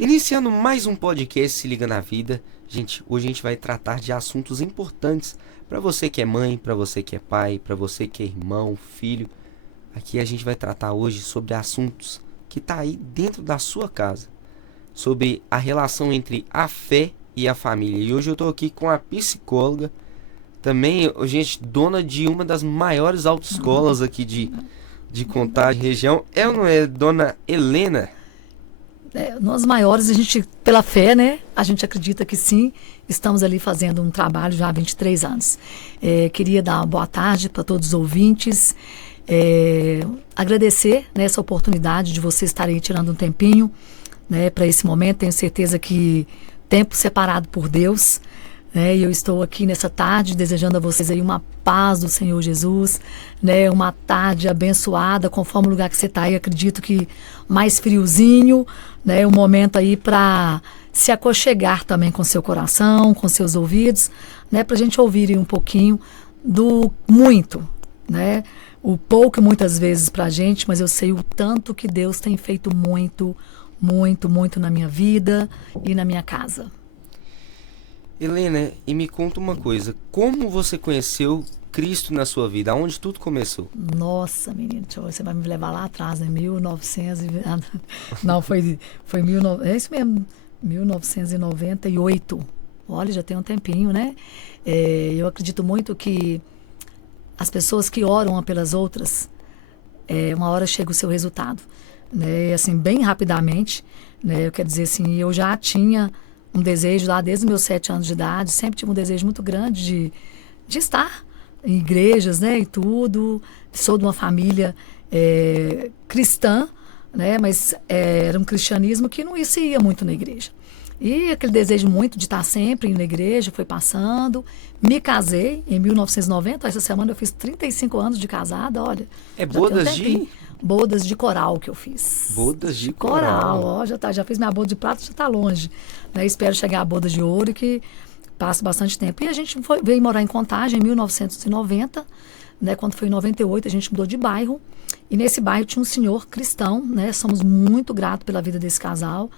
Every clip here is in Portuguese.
Iniciando mais um podcast Se Liga na Vida. Gente, hoje a gente vai tratar de assuntos importantes para você que é mãe, para você que é pai, para você que é irmão, filho. Aqui a gente vai tratar hoje sobre assuntos que tá aí dentro da sua casa, sobre a relação entre a fé e a família. E hoje eu tô aqui com a psicóloga, também, gente, dona de uma das maiores autoescolas aqui de Contagem, região. É ou não é, dona Helena? Nós maiores, a gente, pela fé, né? A gente acredita que sim, estamos ali fazendo um trabalho já há 23 anos. Queria dar uma boa tarde para todos os ouvintes, agradecer, né, essa oportunidade de vocês estarem tirando um tempinho, né, para esse momento. Tenho certeza que tempo separado por Deus, né, e eu estou aqui nessa tarde desejando a vocês aí uma paz do Senhor Jesus, né, uma tarde abençoada, conforme o lugar que você está aí. Acredito que mais friozinho, né, um momento aí para se aconchegar também com seu coração, com seus ouvidos, né, para a gente ouvir um pouquinho do muito, né, o pouco muitas vezes para a gente, mas eu sei o tanto que Deus tem feito muito, muito, muito na minha vida e na minha casa. Helena, e me conta uma coisa, como você conheceu Cristo na sua vida? Aonde tudo começou? Nossa, menino, deixa eu ver, você vai me levar lá atrás, né? 1900 não, foi é isso mesmo, 1998. Olha, já tem um tempinho, né? Eu acredito muito que as pessoas que oram uma pelas outras, uma hora chega o seu resultado, né? Assim, bem rapidamente, né? Eu quero dizer assim, eu já tinha um desejo lá desde os meus 7 anos de idade, sempre tive um desejo muito grande de estar em igrejas, né, e tudo. Sou de uma família cristã, né, mas era um cristianismo que não se ia muito na igreja. E aquele desejo muito de estar sempre na igreja foi passando. Me casei em 1990, essa semana eu fiz 35 anos de casada, olha. Bodas de coral que eu fiz. Bodas de coral. Ó, já fiz minha boda de prata, já está longe. Né? Espero chegar à boda de ouro, que passa bastante tempo. E a gente veio morar em Contagem em 1990, né? Quando foi em 98, a gente mudou de bairro. E nesse bairro tinha um senhor cristão, né? Somos muito gratos pela vida desse casal.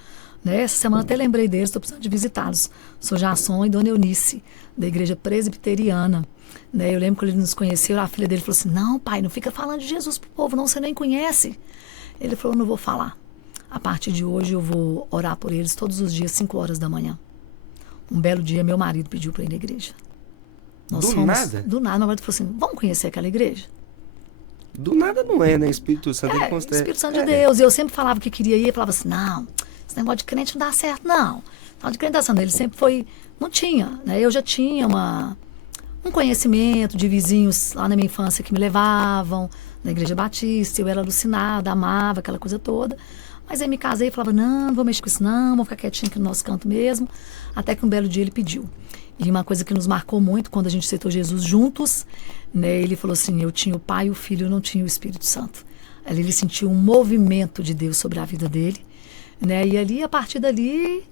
Né? Essa semana até lembrei deles, estou precisando de visitá-los. Sou Jason e Dona Eunice, da igreja presbiteriana. Né? Eu lembro que ele nos conheceu, a filha dele falou assim: não, pai, não fica falando de Jesus pro povo, não, você nem conhece. Ele falou: não vou falar. A partir de hoje eu vou orar por eles todos os dias, 5 horas da manhã. Um belo dia, meu marido pediu para ir na igreja. Nada? Do nada, meu marido falou assim: vamos conhecer aquela igreja? Do nada não é, né? Espírito Santo. Espírito Santo de Deus. E eu sempre falava que queria ir, e falava assim: não, esse negócio de crente não dá certo, não. Esse negócio de crente não dá certo. Ele sempre foi, não tinha, né? Eu já tinha um conhecimento de vizinhos lá na minha infância que me levavam na igreja batista. Eu era alucinada, amava aquela coisa toda. Mas aí me casei e falava: não vou mexer com isso não, vou ficar quietinho aqui no nosso canto mesmo. Até que um belo dia ele pediu. E uma coisa que nos marcou muito quando a gente aceitou Jesus juntos, né, ele falou assim: eu tinha o Pai e o Filho, eu não tinha o Espírito Santo. Ali ele sentiu um movimento de Deus sobre a vida dele, né? E ali, a partir dali,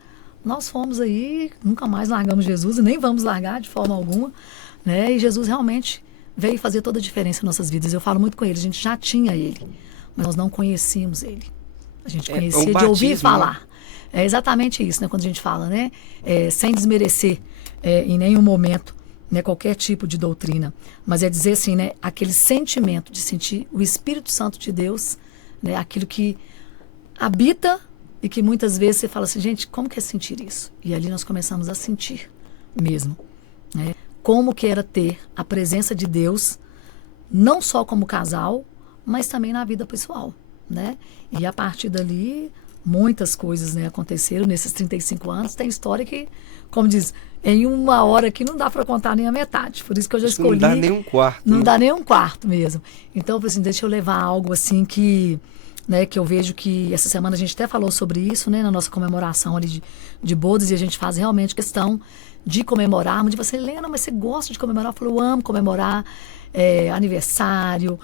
nós fomos aí, nunca mais largamos Jesus e nem vamos largar de forma alguma, né? E Jesus realmente veio fazer toda a diferença em nossas vidas. Eu falo muito com ele, a gente já tinha ele, mas nós não conhecíamos ele. A gente conhecia de ouvir falar. É exatamente isso, né? Quando a gente fala, né? Sem desmerecer em nenhum momento, né, qualquer tipo de doutrina, mas é dizer assim, né? Aquele sentimento de sentir o Espírito Santo de Deus, né? Aquilo que habita e que muitas vezes você fala assim: gente, como que é sentir isso? E ali nós começamos a sentir mesmo, né? Como que era ter a presença de Deus, não só como casal, mas também na vida pessoal, né? E a partir dali, muitas coisas, né, aconteceram nesses 35 anos. Tem história que, como diz, em uma hora aqui não dá para contar nem a metade. Por isso que eu já escolhi. Não dá nem um quarto. Não dá nem um quarto mesmo. Então, eu falei assim: deixa eu levar algo assim que, né, que eu vejo que essa semana a gente até falou sobre isso, né, na nossa comemoração ali de bodas, e a gente faz realmente questão de comemorar. Mas você, Helena, mas você gosta de comemorar? Eu falei: eu amo comemorar aniversário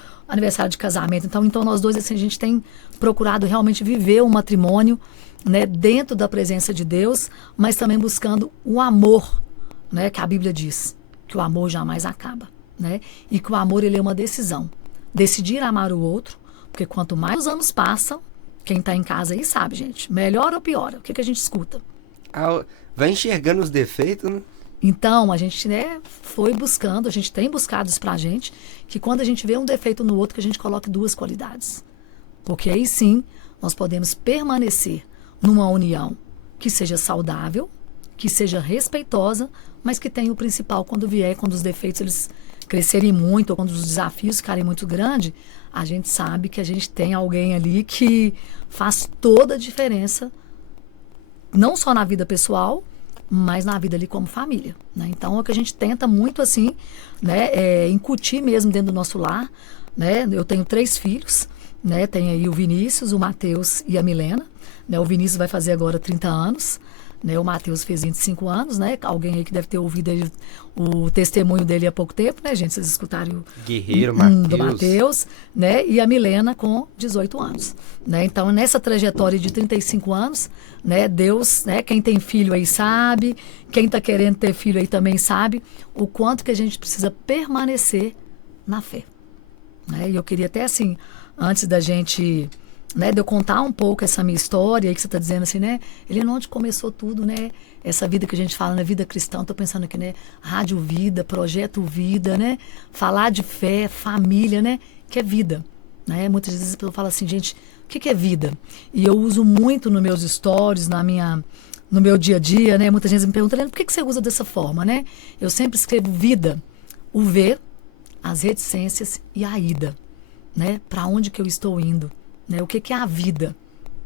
de casamento. Então nós dois, assim, a gente tem procurado realmente viver um matrimônio, né, dentro da presença de Deus, mas também buscando o amor, né, que a Bíblia diz que o amor jamais acaba, né, e que o amor, ele é uma decisão, decidir amar o outro, porque quanto mais os anos passam, Quem está em casa aí sabe, gente. Melhora ou piora? O que a gente escuta? Vai enxergando os defeitos, né? Então, a gente, né, foi buscando, a gente tem buscado isso pra gente, que quando a gente vê um defeito no outro, que a gente coloque duas qualidades. Porque aí sim, nós podemos permanecer numa união que seja saudável, que seja respeitosa, mas que tenha o principal quando vier, quando os defeitos eles crescerem muito, ou quando os desafios ficarem muito grandes, a gente sabe que a gente tem alguém ali que faz toda a diferença, não só na vida pessoal, mas na vida ali como família, né? Então é o que a gente tenta muito assim, né, incutir mesmo dentro do nosso lar, né? Eu tenho 3 filhos, né? Tem aí o Vinícius, o Matheus e a Milena, né? O Vinícius vai fazer agora 30 anos, né? O Matheus fez 25 anos, né? Alguém aí que deve ter ouvido o testemunho dele há pouco tempo, né, gente? Vocês escutaram Guerreiro, do Matheus, né? E a Milena com 18 anos, né? Então, nessa trajetória de 35 anos, né? Deus, né? Quem tem filho aí sabe, quem tá querendo ter filho aí também sabe o quanto que a gente precisa permanecer na fé, né? E eu queria até assim, antes da gente, né, de eu contar um pouco essa minha história aí que você está dizendo assim, né? Ele onde começou tudo, né? Essa vida que a gente fala, né? Vida cristã, estou pensando aqui, né? Rádio Vida, Projeto Vida, né? Falar de fé, família, né? Que é vida, né? Muitas vezes a pessoa fala assim, gente, o que é vida? E eu uso muito nos meus stories, no meu dia a dia, né? Muita gente me pergunta, por que você usa dessa forma, né? Eu sempre escrevo vida, o ver, as reticências e a ida, né? Para onde que eu estou indo, né? O que é a vida,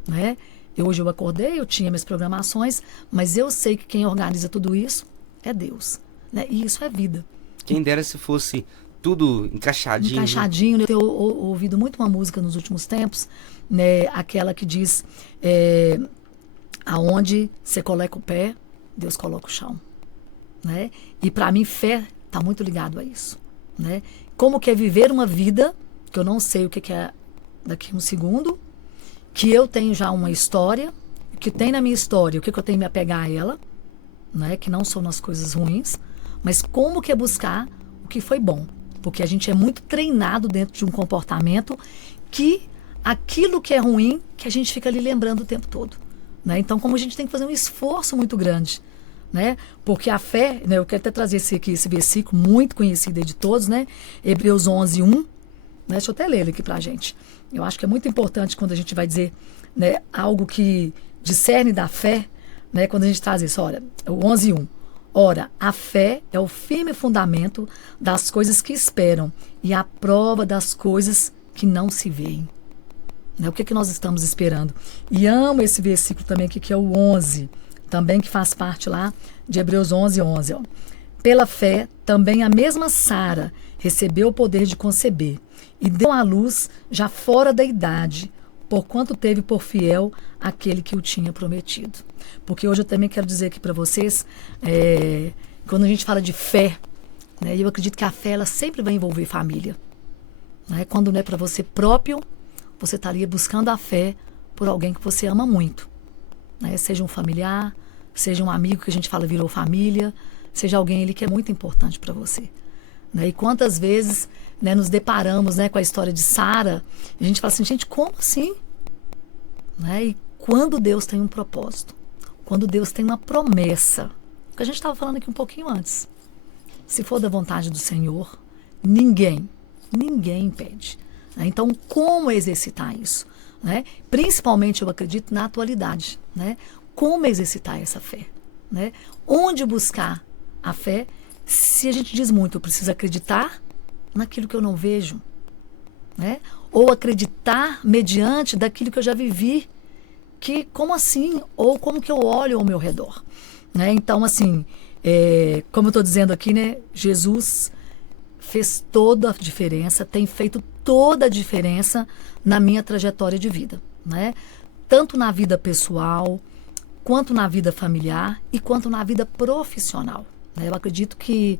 né? Hoje eu acordei, eu tinha minhas programações, mas eu sei que quem organiza tudo isso é Deus, né? E isso é vida. Quem dera se fosse tudo encaixadinho. Encaixadinho, né? Eu tenho ouvido muito uma música nos últimos tempos, né? Aquela que diz, aonde você coloca o pé, Deus coloca o chão, né? E para mim fé está muito ligado a isso, né? Como que é viver uma vida que eu não sei o que é daqui um segundo, que eu tenho já uma história, que tem na minha história o que eu tenho que me apegar a ela, né? Que não são as coisas ruins, mas como que é buscar o que foi bom, porque a gente é muito treinado dentro de um comportamento que aquilo que é ruim, que a gente fica ali lembrando o tempo todo, né? Então, como a gente tem que fazer um esforço muito grande, né? Porque a fé, né? Eu quero até trazer esse versículo muito conhecido aí de todos, né? Hebreus 11:1, né? Deixa eu até ler ele aqui pra gente. Eu acho que é muito importante quando a gente vai dizer, né, algo que discerne da fé, né? Quando a gente traz isso, olha, o 11:1. Ora, a fé é o firme fundamento das coisas que esperam e a prova das coisas que não se veem. Né? O que nós estamos esperando? E amo esse versículo também aqui, que é o 11, também que faz parte lá de Hebreus 11:11. Ó. Pela fé, também a mesma Sara recebeu o poder de conceber e deu à luz já fora da idade, porquanto teve por fiel aquele que o tinha prometido. Porque hoje eu também quero dizer aqui para vocês, quando a gente fala de fé, né, eu acredito que a fé ela sempre vai envolver família. Né? Quando não é para você próprio, você estaria buscando a fé por alguém que você ama muito. Né? Seja um familiar, seja um amigo que a gente fala virou família, seja alguém ali que é muito importante para você. Né? E quantas vezes, né, nos deparamos, né, com a história de Sara, e a gente fala assim, gente, como assim? Né? E quando Deus tem um propósito, quando Deus tem uma promessa, o que a gente estava falando aqui um pouquinho antes, se for da vontade do Senhor, ninguém impede. Né? Então, como exercitar isso? Né? Principalmente, eu acredito, na atualidade. Né? Como exercitar essa fé? Né? Onde buscar a fé? Se a gente diz muito, eu preciso acreditar naquilo que eu não vejo, né? Ou acreditar mediante daquilo que eu já vivi, que como assim? Ou como que eu olho ao meu redor, né? Então, assim, como eu estou dizendo aqui, né? Jesus fez toda a diferença, tem feito toda a diferença na minha trajetória de vida, né? Tanto na vida pessoal, quanto na vida familiar e quanto na vida profissional. Eu acredito que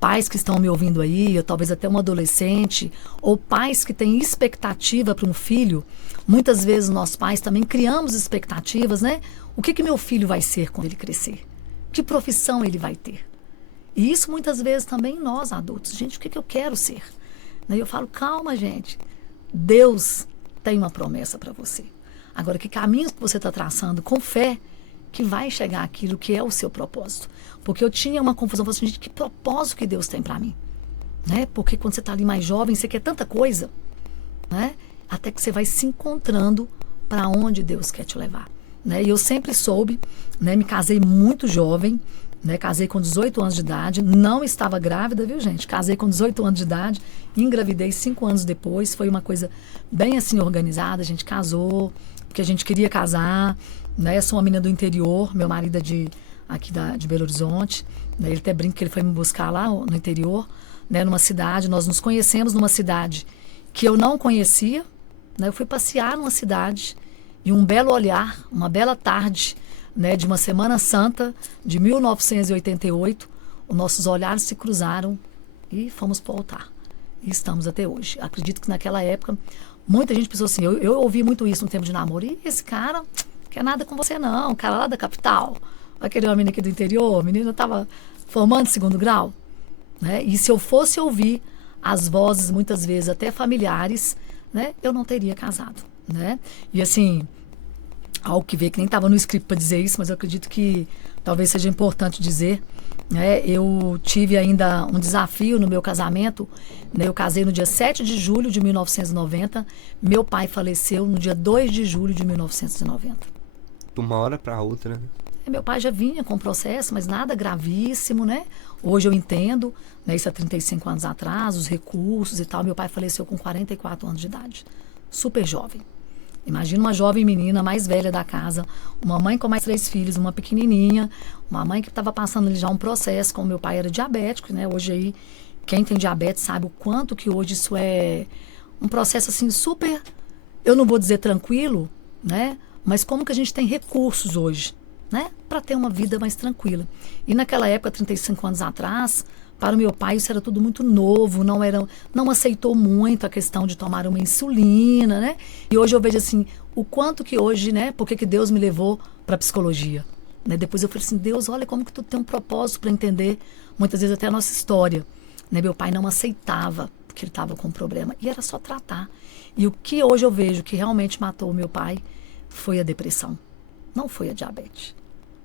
pais que estão me ouvindo aí, ou talvez até um adolescente, ou pais que têm expectativa para um filho, muitas vezes nós pais também criamos expectativas, né? O que meu filho vai ser quando ele crescer? Que profissão ele vai ter? E isso muitas vezes também nós adultos. Gente, o que eu quero ser? E eu falo, calma, gente. Deus tem uma promessa para você. Agora, que caminhos que você está traçando com fé que vai chegar aquilo que é o seu propósito. Porque eu tinha uma confusão, eu falei assim, gente, que propósito que Deus tem para mim? Né? Porque quando você está ali mais jovem, você quer tanta coisa, né? Até que você vai se encontrando para onde Deus quer te levar. Né? E eu sempre soube, né? Me casei muito jovem, né? Casei com 18 anos de idade, não estava grávida, viu, gente? Casei com 18 anos de idade, engravidei 5 anos depois, foi uma coisa bem assim organizada, a gente casou, porque a gente queria casar, né? Sou uma menina do interior, meu marido é de Belo Horizonte, né? Ele até brinca que ele foi me buscar lá no interior, né? Numa cidade, nós nos conhecemos numa cidade que eu não conhecia, né? Eu fui passear numa cidade e um belo olhar, uma bela tarde, né, de uma Semana Santa de 1988, os nossos olhares se cruzaram e fomos para o altar. E estamos até hoje. Acredito que naquela época, muita gente pensou assim, eu ouvi muito isso no tempo de namoro, e esse cara não quer nada com você não, o cara lá da capital, vai querer uma menina aqui do interior, a menina estava formando segundo grau. Né? E se eu fosse ouvir as vozes, muitas vezes até familiares, né, eu não teria casado. Né? E assim, algo que veio, que nem estava no script para dizer isso, mas eu acredito que talvez seja importante dizer, né? Eu tive ainda um desafio no meu casamento, né? Eu casei no dia 7 de julho de 1990, meu pai faleceu no dia 2 de julho de 1990. De uma hora para outra, né? Meu pai já vinha com processo, mas nada gravíssimo, né? Hoje eu entendo, né? Isso há 35 anos atrás, os recursos e tal. Meu pai faleceu com 44 anos de idade, super jovem. Imagina uma jovem menina mais velha da casa, uma mãe com mais 3 filhos, uma pequenininha, uma mãe que estava passando ali já um processo, como meu pai era diabético, né? Hoje aí, quem tem diabetes sabe o quanto que hoje isso é um processo assim super, eu não vou dizer tranquilo, né? Mas como que a gente tem recursos hoje, né? Para ter uma vida mais tranquila. E naquela época, 35 anos atrás, para o meu pai isso era tudo muito novo, não aceitou muito a questão de tomar uma insulina, né? E hoje eu vejo assim, o quanto que hoje, né? Por que Deus me levou para a psicologia? Né? Depois eu falei assim, Deus, olha como que tu tem um propósito para entender, muitas vezes até a nossa história. Né? Meu pai não aceitava, porque ele estava com um problema, e era só tratar. E o que hoje eu vejo que realmente matou o meu pai foi a depressão, não foi a diabetes.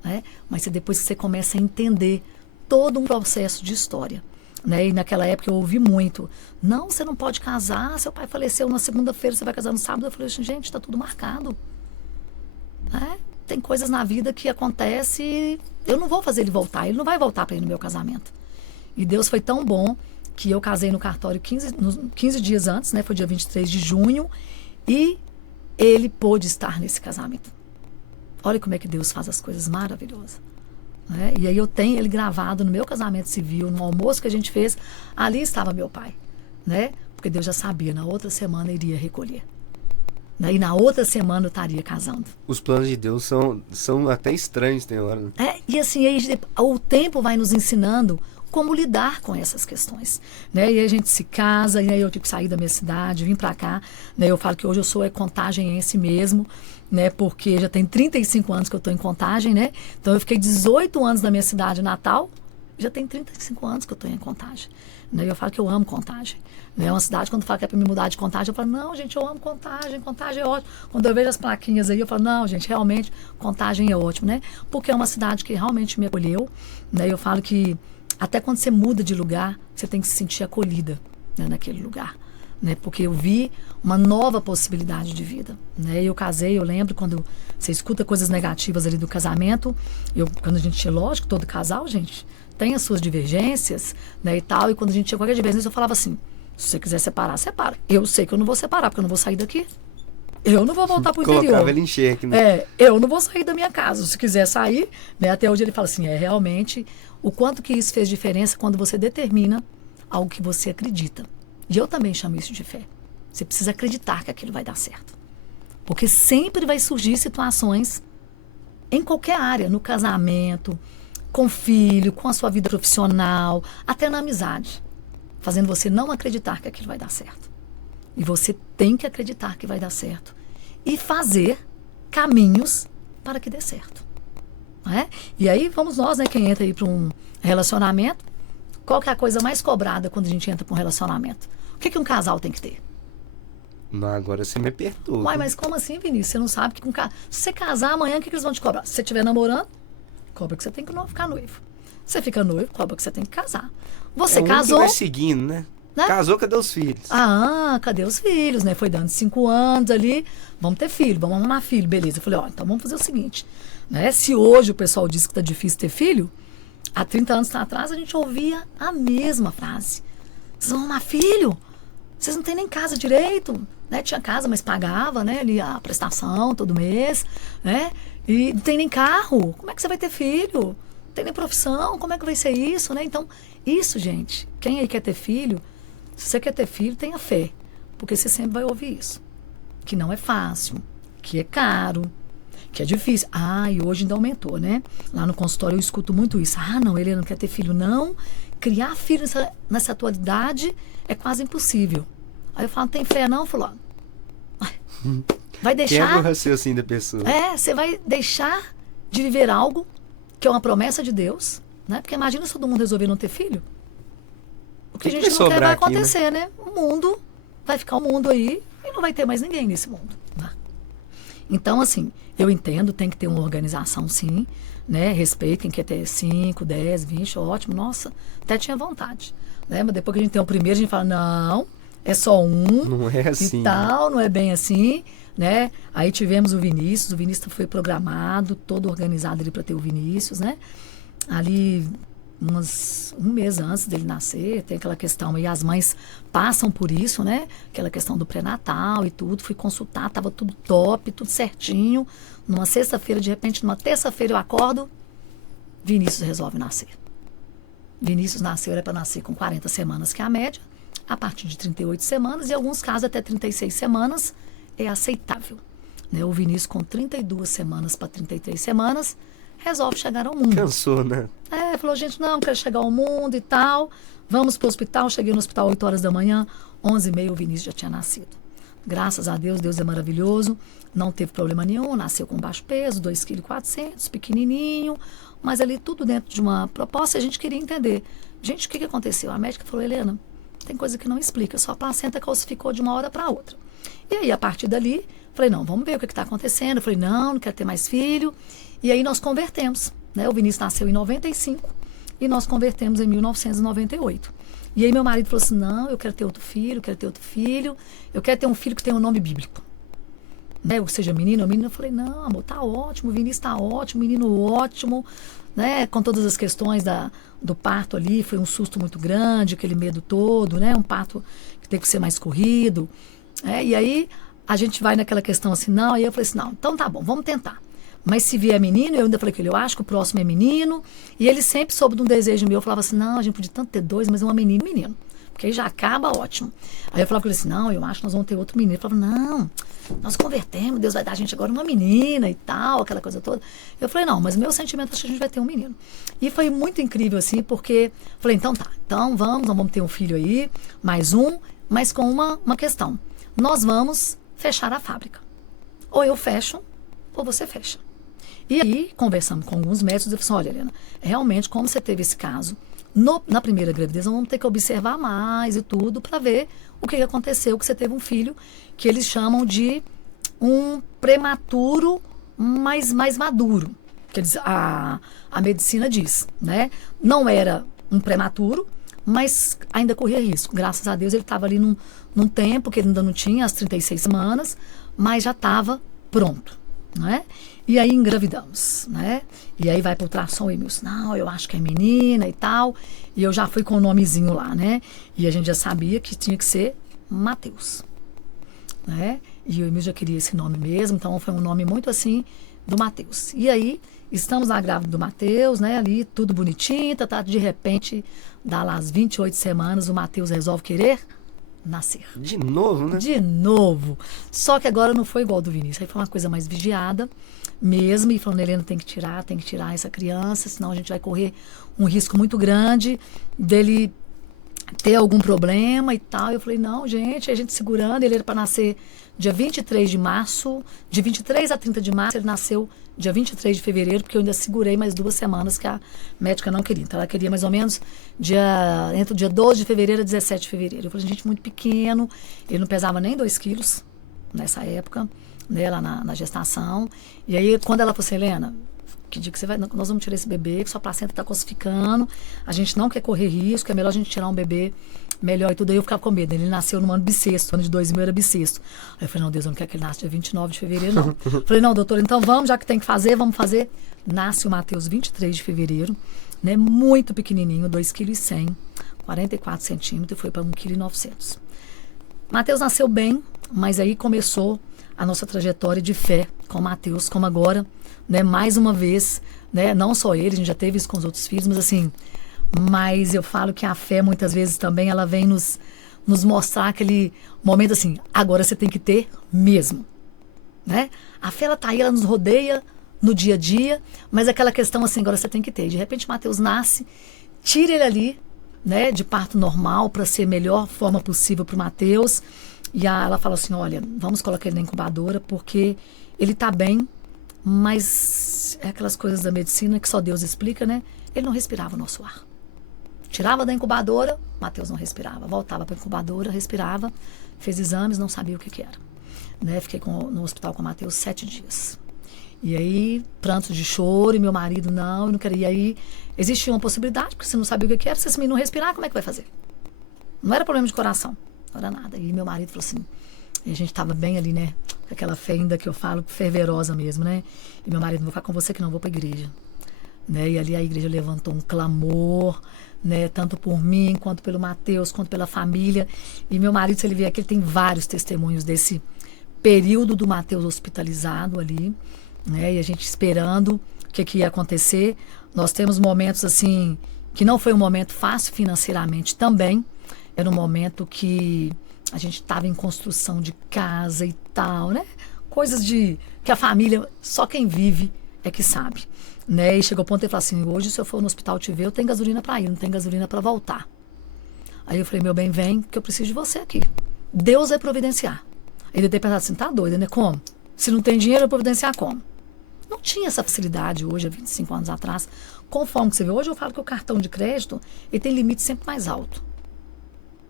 Né? Mas é depois que você começa a entender todo um processo de história. Né? E naquela época eu ouvi muito, não, você não pode casar, seu pai faleceu na segunda-feira, você vai casar no sábado. Eu falei assim, gente, está tudo marcado. Né? Tem coisas na vida que acontecem e eu não vou fazer ele voltar, ele não vai voltar para ir no meu casamento. E Deus foi tão bom que eu casei no cartório 15 dias antes, né? Foi dia 23 de junho, e ele pôde estar nesse casamento. Olha como é que Deus faz as coisas maravilhosas. Né? E aí eu tenho ele gravado no meu casamento civil, no almoço que a gente fez, ali estava meu pai, né? Porque Deus já sabia, na outra semana iria recolher. Né? E na outra semana eu estaria casando. Os planos de Deus são até estranhos, tem hora. Né? E assim, aí, o tempo vai nos ensinando como lidar com essas questões. Né? E aí a gente se casa, e aí eu tive que sair da minha cidade, vim pra cá. Né? Eu falo que hoje eu sou contagenense mesmo, né? Porque já tem 35 anos que eu estou em Contagem, né? Então eu fiquei 18 anos na minha cidade natal, já tem 35 anos que eu estou em Contagem. Né? Eu falo que eu amo Contagem. Né? É uma cidade, quando fala que é para me mudar de Contagem, eu falo, não, gente, eu amo Contagem é ótimo. Quando eu vejo as plaquinhas aí, eu falo, não, gente, realmente, Contagem é ótimo, né? Porque é uma cidade que realmente me acolheu. Né? Eu falo que até quando você muda de lugar, você tem que se sentir acolhida, né, naquele lugar. Né? Porque eu vi uma nova possibilidade de vida. Né? Eu casei, eu lembro quando você escuta coisas negativas ali do casamento, quando a gente tinha, lógico, todo casal, gente, tem as suas divergências, né, e tal, e quando a gente tinha qualquer divergência, eu falava assim, se você quiser separar, separa. Eu sei que eu não vou separar, porque eu não vou sair daqui. Eu não vou voltar pro interior. Colocava ele em xeque, né? Eu não vou sair da minha casa. Se quiser sair, né, até hoje ele fala assim, realmente, o quanto que isso fez diferença quando você determina algo que você acredita. E eu também chamo isso de fé. Você precisa acreditar que aquilo vai dar certo. Porque sempre vai surgir situações em qualquer área, no casamento, com o filho, com a sua vida profissional, até na amizade, fazendo você não acreditar que aquilo vai dar certo. E você tem que acreditar que vai dar certo. E fazer caminhos para que dê certo. Não é? E aí vamos nós, né, quem entra aí para um relacionamento, qual que é a coisa mais cobrada quando a gente entra para um relacionamento? O que um casal tem que ter? Não, agora você me apertou. Uai, viu? mas como assim, Vinícius? Você não sabe que se você casar amanhã, o que eles vão te cobrar? Se você estiver namorando, cobra que você tem que ficar noivo. Você fica noivo, cobra que você tem que casar. Você É um que casou, vai seguindo, né? né? Casou, cadê os filhos? Ah, cadê os filhos, né? Foi dando 5 anos ali, vamos ter filho, vamos arrumar filho, beleza. Eu falei, ó, então vamos fazer o seguinte, né? Se hoje o pessoal diz que tá difícil ter filho, há 30 anos atrás a gente ouvia a mesma frase. Vocês vão arrumar filho? Vocês não têm nem casa direito, né? Tinha casa, mas pagava, né? Ali a prestação todo mês, né? E não tem nem carro. Como é que você vai ter filho? Não tem nem profissão. Como é que vai ser isso, né? Então, isso, gente, quem aí quer ter filho, se você quer ter filho, tenha fé. Porque você sempre vai ouvir isso. Que não é fácil, que é caro, que é difícil. Ah, e hoje ainda aumentou, né? Lá no consultório eu escuto muito isso. Ah, não, ele não quer ter filho, não. Criar filho nessa atualidade é quase impossível. Aí eu falo, tem fé não? Eu falo, ó, vai Quebra o deixar... raciocínio da pessoa. Você vai deixar de viver algo que é uma promessa de Deus, né? Porque imagina se todo mundo resolver não ter filho. O que a Que gente vai não quer vai sobrar aqui, né? acontecer, né? O mundo, vai ficar o mundo aí e não vai ter mais ninguém nesse mundo. Né? Então, assim, eu entendo, tem que ter uma organização, sim, né? Respeito quem quer ter 5, 10, 20, ótimo, nossa, até tinha vontade. Né? Mas depois que a gente tem o primeiro, a gente fala, não, é só um. Não é assim. E tal, não é bem assim, né? Aí tivemos o Vinícius foi programado, todo organizado ali para ter o Vinícius, né? Ali, um mês antes dele nascer, tem aquela questão aí, as mães passam por isso, né? Aquela questão do pré-natal e tudo, fui consultar, tava tudo top, tudo certinho. Numa sexta-feira, de repente, numa terça-feira eu acordo, Vinícius resolve nascer. Vinícius nasceu, era para nascer com 40 semanas, que é a média, a partir de 38 semanas, e em alguns casos até 36 semanas é aceitável. Né? O Vinícius com 32 semanas para 33 semanas resolve chegar ao mundo. Cansou, né? Falou, gente, não, quero chegar ao mundo e tal. Vamos para o hospital. Cheguei no hospital 8 horas da manhã, 11h30 o Vinícius já tinha nascido. Graças a Deus, Deus é maravilhoso. Não teve problema nenhum, nasceu com baixo peso, 2,4 kg, pequenininho. Mas ali tudo dentro de uma proposta, a gente queria entender. Gente, o que aconteceu? A médica falou, Helena, tem coisa que não explica, só a placenta calcificou de uma hora para outra. E aí, a partir dali, falei, não, vamos ver o que está acontecendo. Eu falei, não quero ter mais filho. E aí nós convertemos. Né? O Vinícius nasceu em 95 e nós convertemos em 1998. E aí meu marido falou assim, não, eu quero ter outro filho, eu quero ter um filho que tenha um nome bíblico. Né? Ou seja, menino ou menina. Eu falei, não, amor, tá ótimo, o Vinícius tá ótimo, menino ótimo. Né? Com todas as questões do parto ali, foi um susto muito grande, aquele medo todo, né? Um parto que tem que ser mais corrido. E aí a gente vai naquela questão assim, não, aí eu falei assim, não, então tá bom, vamos tentar. Mas se vier menino, eu ainda falei com ele, eu acho que o próximo é menino. E ele sempre soube de um desejo meu. Eu falava assim, não, a gente podia tanto ter 2, mas uma menina e menino. Porque aí já acaba, ótimo. Aí eu falava com ele assim, não, eu acho que nós vamos ter outro menino. Ele falava, não, nós convertemos, Deus vai dar a gente agora uma menina e tal, aquela coisa toda. Eu falei, não, mas o meu sentimento é que a gente vai ter um menino. E foi muito incrível, assim, porque falei, então tá, então nós vamos ter um filho aí, mais um, mas com uma questão. Nós vamos fechar a fábrica. Ou eu fecho, ou você fecha. E aí, conversando com alguns médicos, eu falei assim, olha, Helena, realmente, como você teve esse caso, na primeira gravidez, nós vamos ter que observar mais e tudo para ver o que aconteceu, que você teve um filho que eles chamam de um prematuro mais maduro. Que a medicina diz, né? Não era um prematuro, mas ainda corria risco. Graças a Deus, ele estava ali num tempo que ele ainda não tinha as 36 semanas, mas já estava pronto, né? E aí engravidamos, né? E aí vai pro ultrassom e meus, não, eu acho que é menina e tal. E eu já fui com o nomezinho lá, né? E a gente já sabia que tinha que ser Mateus, né? E o Emil já queria esse nome mesmo, então foi um nome muito assim do Mateus. E aí, estamos na grávida do Mateus, né? Ali, tudo bonitinho, tá, de repente, dá lá as 28 semanas, o Mateus resolve querer nascer. De novo, né? De novo. Só que agora não foi igual ao do Vinícius. Aí foi uma coisa mais vigiada mesmo. E falando, Helena, tem que tirar essa criança, senão a gente vai correr um risco muito grande dele ter algum problema e tal. Eu falei, não, gente, a gente segurando. Ele era para nascer dia 23 de março, de 23 a 30 de março, ele nasceu dia 23 de fevereiro, porque eu ainda segurei mais 2 semanas que a médica não queria. Então ela queria mais ou menos entre o dia 12 de fevereiro e 17 de fevereiro. Eu falei, gente, muito pequeno, ele não pesava nem 2 quilos nessa época, né, lá na gestação. E aí, quando ela falou assim, Helena, que dia que você vai, nós vamos tirar esse bebê, que sua placenta está calcificando, a gente não quer correr risco, é melhor a gente tirar um bebê melhor e tudo. Aí eu ficava com medo. Ele nasceu no ano bissexto, ano de 2000 era bissexto. Aí eu falei, não, Deus, eu não quero que ele nasça dia 29 de fevereiro, não. Falei, não, doutor, então vamos, já que tem que fazer, vamos fazer. Nasce o Matheus 23 de fevereiro, né, muito pequenininho, 2,1 kg, 44 centímetros, e foi para 1,9 kg. Matheus nasceu bem, mas aí começou a nossa trajetória de fé com o Matheus, como agora, né, mais uma vez, né, não só ele, a gente já teve isso com os outros filhos, mas assim, mas eu falo que a fé muitas vezes também ela vem nos mostrar aquele momento assim, agora você tem que ter mesmo, né? A fé ela tá aí, ela nos rodeia no dia a dia, mas aquela questão assim, agora você tem que ter. E de repente Matheus nasce, tira ele ali, né, de parto normal para ser a melhor forma possível para o Matheus. E ela fala assim, olha, vamos colocar ele na incubadora porque ele tá bem, mas é aquelas coisas da medicina que só Deus explica, né? Ele não respirava o nosso ar. Tirava da incubadora, Matheus não respirava. Voltava para a incubadora, respirava, fez exames, não sabia o que era. Né? Fiquei no hospital com o Matheus 7 dias. E aí, prantos de choro, e meu marido não queria. E aí, existia uma possibilidade, porque você não sabia o que era, se esse menino não respirar, como é que vai fazer? Não era problema de coração, não era nada. E meu marido falou assim, e a gente estava bem ali, né? Com aquela fé ainda que eu falo, fervorosa mesmo, né? E meu marido, não vou ficar com você que não, vou para a igreja. Né? E ali a igreja levantou um clamor, né? Tanto por mim, quanto pelo Matheus, quanto pela família. E meu marido, se ele vier aqui, ele tem vários testemunhos desse período do Matheus hospitalizado ali, né? E a gente esperando o que ia acontecer. Nós temos momentos assim, que não foi um momento fácil financeiramente também. Era um momento que a gente estava em construção de casa e tal, né? Coisas que a família, só quem vive é que sabe. Né? E chegou ao ponto de ele falar assim, hoje se eu for no hospital te ver, eu tenho gasolina para ir, não tenho gasolina para voltar. Aí eu falei, meu bem, vem, que eu preciso de você aqui. Deus vai providenciar. Ele deve ter pensado assim, tá doido, né? Como? Se não tem dinheiro, vai providenciar como? Não tinha essa facilidade hoje, há 25 anos atrás. Conforme que você vê, hoje eu falo que o cartão de crédito, ele tem limite sempre mais alto.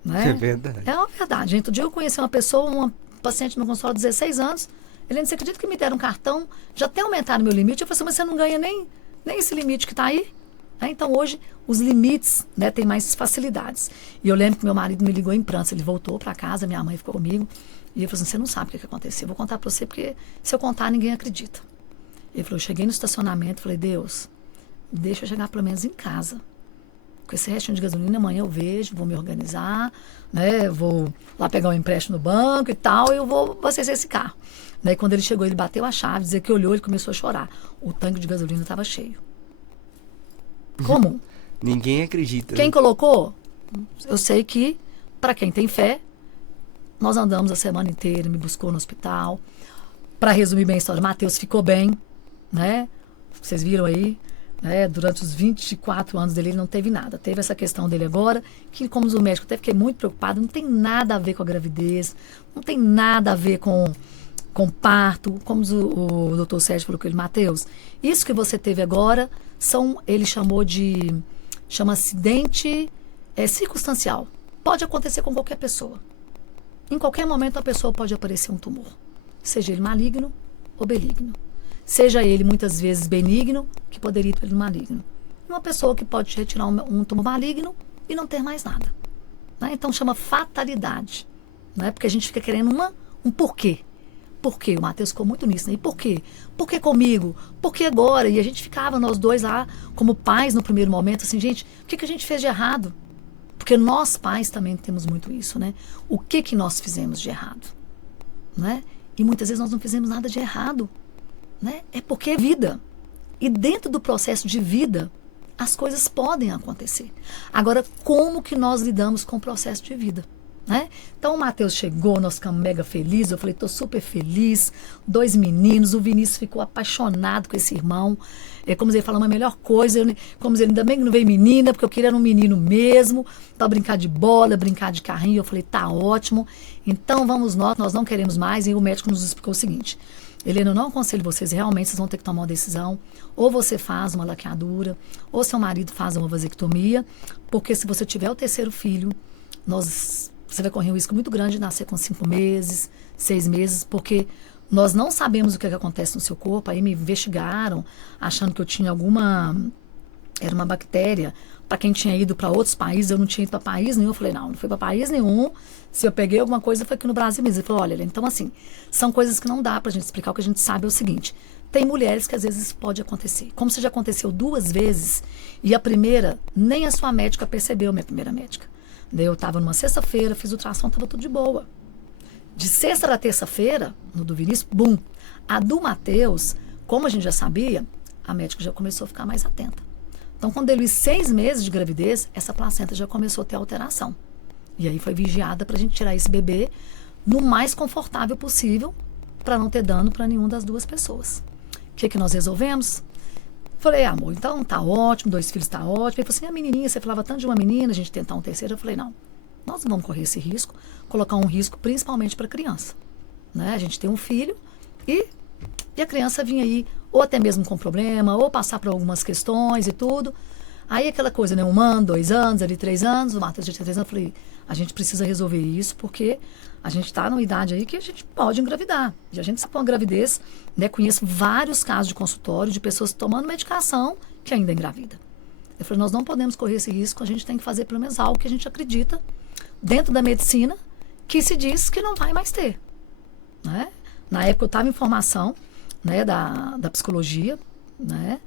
Né? É verdade. É uma verdade. Outro dia eu conheci uma pessoa, uma paciente no consultório de 16 anos, ele disse, você acredita que me deram um cartão, já até aumentaram meu limite? Eu falei assim, mas você não ganha nem esse limite que está aí? Então hoje os limites, né, têm mais facilidades. E eu lembro que meu marido me ligou em prantos, ele voltou para casa, minha mãe ficou comigo, e eu falei assim, você não sabe o que aconteceu, eu vou contar para você, porque se eu contar ninguém acredita. Ele falou, eu cheguei no estacionamento, falei, Deus, deixa eu chegar pelo menos em casa. Com esse restinho de gasolina, amanhã eu vejo, vou me organizar, né, vou lá pegar um empréstimo no banco e tal, e eu vou abastecer esse carro. Daí quando ele chegou, ele bateu a chave, dizer que olhou, ele começou a chorar. O tanque de gasolina estava cheio. Como? Ninguém acredita. Quem né? colocou? Eu sei que, para quem tem fé, nós andamos a semana inteira, me buscou no hospital. Para resumir bem a história, Matheus ficou bem, né? Vocês viram aí, né? Durante os 24 anos dele, ele não teve nada. Teve essa questão dele agora, que como o médico até fiquei muito preocupado, não tem nada a ver com a gravidez, não tem nada a ver com parto, como o doutor Sérgio falou com ele, Matheus, isso que você teve agora, ele chama acidente circunstancial. Pode acontecer com qualquer pessoa. Em qualquer momento a pessoa pode aparecer um tumor. Seja ele maligno ou benigno. Seja ele muitas vezes benigno, que poderia ir pelo maligno. Uma pessoa que pode retirar um tumor maligno e não ter mais nada. Né? Então chama fatalidade. Né? Porque a gente fica querendo um porquê. Por quê? O Matheus ficou muito nisso, né? E por quê? Por que comigo? Por que agora? E a gente ficava, nós dois lá, como pais no primeiro momento, assim, gente, o que a gente fez de errado? Porque nós pais também temos muito isso, né? O que nós fizemos de errado? Né? E muitas vezes nós não fizemos nada de errado. Né? É porque é vida. E dentro do processo de vida, as coisas podem acontecer. Agora, como que nós lidamos com o processo de vida? né? Então o Matheus chegou, nós ficamos mega felizes, eu falei, tô super feliz, 2 meninos, o Vinícius ficou apaixonado com esse irmão, como ele falou, a melhor coisa, como ele ainda bem que não veio menina, porque eu queria um menino mesmo, para brincar de bola, brincar de carrinho, eu falei, tá ótimo, então vamos nós não queremos mais, e o médico nos explicou o seguinte, Helena, eu não aconselho vocês, realmente vocês vão ter que tomar uma decisão, ou você faz uma laqueadura, ou seu marido faz uma vasectomia, porque se você tiver o 3º filho, você vai correr um risco muito grande de nascer com 5 meses, 6 meses, porque nós não sabemos o que acontece no seu corpo. Aí me investigaram, achando que eu tinha era uma bactéria. Para quem tinha ido para outros países, eu não tinha ido para país nenhum. Eu falei, não fui para país nenhum. Se eu peguei alguma coisa, foi aqui no Brasil mesmo. Ele falou, olha, então assim, são coisas que não dá para a gente explicar. O que a gente sabe é o seguinte, tem mulheres que às vezes isso pode acontecer. Como se já aconteceu 2 vezes, e a primeira, nem a sua médica percebeu, minha primeira médica. Eu estava numa sexta-feira, fiz ultrassom, estava tudo de boa. De sexta para terça-feira, no do Vinícius, bum. A do Matheus, como a gente já sabia, a médica já começou a ficar mais atenta. Então, quando ele 6 meses de gravidez, essa placenta já começou a ter alteração. E aí foi vigiada para a gente tirar esse bebê no mais confortável possível, para não ter dano para nenhuma das 2 pessoas. O que nós resolvemos? Falei, amor, então tá ótimo, 2 filhos tá ótimo. Ele falou assim, a menininha, você falava tanto de uma menina, a gente tentar um 3º. Eu falei, não, nós não vamos correr esse risco, colocar um risco principalmente para a criança. Né? A gente tem um filho e a criança vinha aí, ou até mesmo com problema, ou passar por algumas questões e tudo. Aí aquela coisa, né, 1 ano, 2 anos, ali 3 anos, o Matheus já tinha 3 anos, eu falei, a gente precisa resolver isso, porque a gente está numa idade aí que a gente pode engravidar. E a gente sabe uma gravidez, né? Conheço vários casos de consultório de pessoas tomando medicação que ainda engravida. Eu falei, nós não podemos correr esse risco, a gente tem que fazer pelo menos algo que a gente acredita dentro da medicina que se diz que não vai mais ter. Né? Na época eu estava em formação, né, da psicologia, né?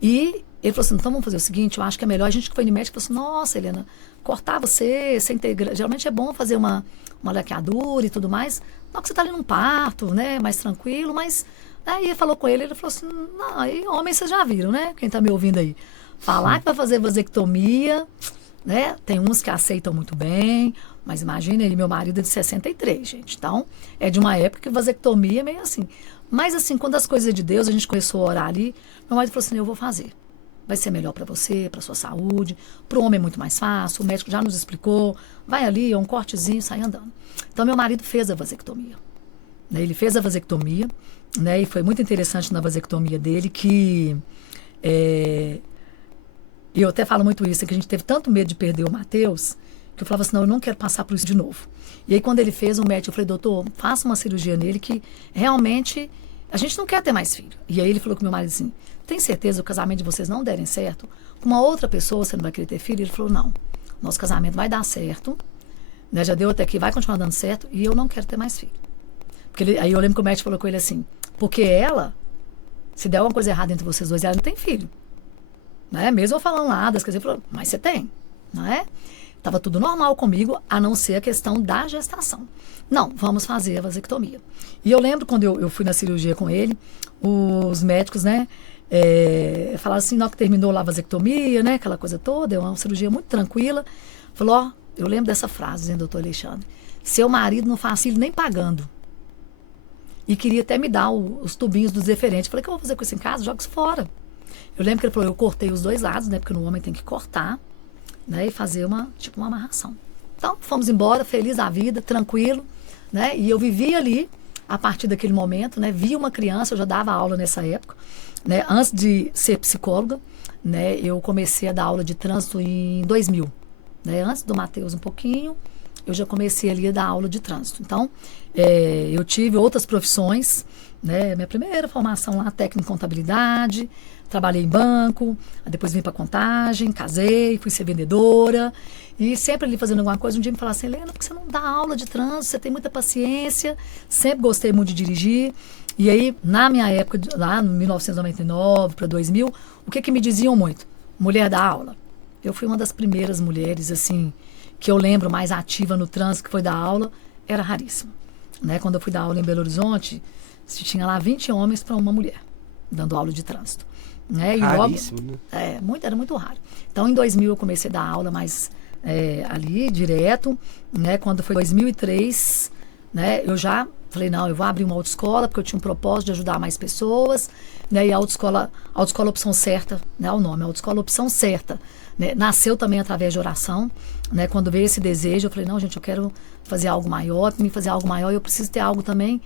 E ele falou assim, então vamos fazer o seguinte, eu acho que é melhor, a gente que foi no médico falou assim, nossa, Helena, cortar você, sem ter, geralmente é bom fazer uma laqueadura e tudo mais, não que você está ali num parto, né, mais tranquilo, mas aí ele falou com ele falou assim, não, aí homem vocês já viram, né, quem está me ouvindo aí, falar que vai fazer vasectomia, né, tem uns que aceitam muito bem, mas imagina aí, meu marido é de 63, gente, então é de uma época que vasectomia é meio assim, mas assim, quando as coisas é de Deus, a gente começou a orar ali, meu marido falou assim, eu vou fazer. Vai ser melhor para você, para sua saúde. Para o homem é muito mais fácil, o médico já nos explicou. Vai ali, é um cortezinho, sai andando. Então, meu marido fez a vasectomia. Né? Ele fez a vasectomia, né? E foi muito interessante na vasectomia dele que... E eu até falo muito isso, que a gente teve tanto medo de perder o Matheus, que eu falava assim, não, eu não quero passar por isso de novo. E aí, quando ele fez, o médico, eu falei, doutor, faça uma cirurgia nele que realmente a gente não quer ter mais filho. E aí ele falou com meu marido assim, tem certeza que o casamento de vocês não derem certo? Com uma outra pessoa você não vai querer ter filho? Ele falou, não, nosso casamento vai dar certo, né? Já deu até aqui, vai continuar dando certo, e eu não quero ter mais filho. Porque aí eu lembro que o médico falou com ele assim, porque ela, se der alguma coisa errada entre vocês dois, ela não tem filho. Né? Mesmo eu falando lá das coisas, ele falou, mas você tem, não é? Tava tudo normal comigo, a não ser a questão da gestação. Não, vamos fazer a vasectomia. E eu lembro quando eu fui na cirurgia com ele, os médicos, né, falaram assim, na hora que terminou lá a vasectomia, né, aquela coisa toda, é uma cirurgia muito tranquila. Falou, ó, eu lembro dessa frase, né, doutor Alexandre, seu marido não faz filho nem pagando. E queria até me dar os tubinhos dos deferentes. Falei, o que eu vou fazer com isso em casa? Joga isso fora. Eu lembro que ele falou, eu cortei os 2 lados, né, porque no homem tem que cortar, né, e fazer uma amarração. Então, fomos embora, feliz da vida, tranquilo, né, e eu vivi ali, a partir daquele momento, né, vi uma criança, eu já dava aula nessa época, né, antes de ser psicóloga, né, eu comecei a dar aula de trânsito em 2000, né, antes do Matheus um pouquinho, eu já comecei ali a dar aula de trânsito. Então, eu tive outras profissões, né, minha primeira formação lá, técnica em contabilidade, trabalhei em banco, depois vim para contagem, casei, fui ser vendedora, e sempre ali fazendo alguma coisa, um dia me falaram assim, Helena, por que você não dá aula de trânsito? Você tem muita paciência, sempre gostei muito de dirigir. E aí, na minha época, lá no 1999 para 2000, o que me diziam muito? Mulher da aula. Eu fui uma das primeiras mulheres, assim, que eu lembro mais ativa no trânsito, que foi dar aula, era raríssimo. Né? Quando eu fui dar aula em Belo Horizonte, tinha lá 20 homens para uma mulher, dando aula de trânsito. Né? E raríssimo, logo, né? era muito raro. Então, em 2000 eu comecei a dar aula mais ali direto, né? Quando foi 2003, né? Eu já falei, não, eu vou abrir uma autoescola, porque eu tinha um propósito de ajudar mais pessoas, né? E a autoescola Opção Certa, né? O nome, a autoescola Opção Certa, né? Nasceu também através de oração, né? Quando veio esse desejo, eu falei, não, gente, eu quero fazer algo maior, para me fazer algo maior, eu preciso ter algo também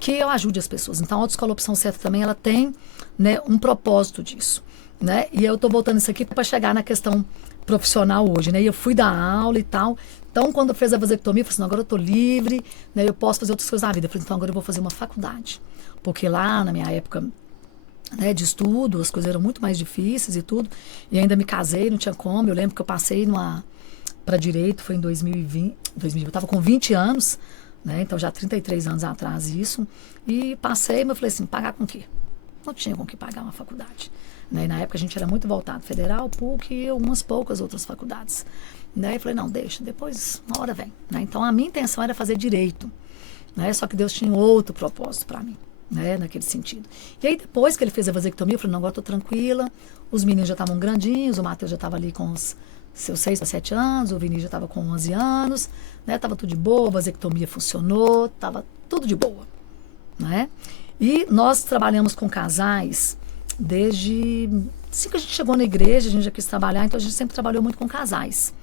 que eu ajude as pessoas. Então, a autoescola Opção Certa também, ela tem, né, um propósito disso, né? E eu tô voltando isso aqui para chegar na questão profissional hoje, né? E eu fui dar aula e tal. Então, quando eu fiz a vasectomia, eu falei assim, não, agora eu tô livre, né? Eu posso fazer outras coisas na vida. Eu falei, então agora eu vou fazer uma faculdade. Porque lá, na minha época, né, de estudo, as coisas eram muito mais difíceis e tudo. E ainda me casei, não tinha como. Eu lembro que eu passei para direito, foi em 2020, eu tava com 20 anos, né? Então já 33 anos atrás isso. E passei, mas eu falei assim, pagar com o quê? Não tinha com que pagar uma faculdade. Né? E na época a gente era muito voltado, federal, PUC e umas poucas outras faculdades. Né? Eu falei, não, deixa, depois uma hora vem. Né? Então a minha intenção era fazer direito. Né? Só que Deus tinha outro propósito para mim, né? Naquele sentido. E aí depois que ele fez a vasectomia, eu falei, não, agora estou tranquila. Os meninos já estavam grandinhos, o Matheus já estava ali com os seus 6 a 7 anos, o Vinícius já estava com 11 anos, né? Tava tudo de boa, a vasectomia funcionou, estava tudo de boa. Né? E nós trabalhamos com casais desde assim que a gente chegou na igreja, a gente já quis trabalhar, então a gente sempre trabalhou muito com casais.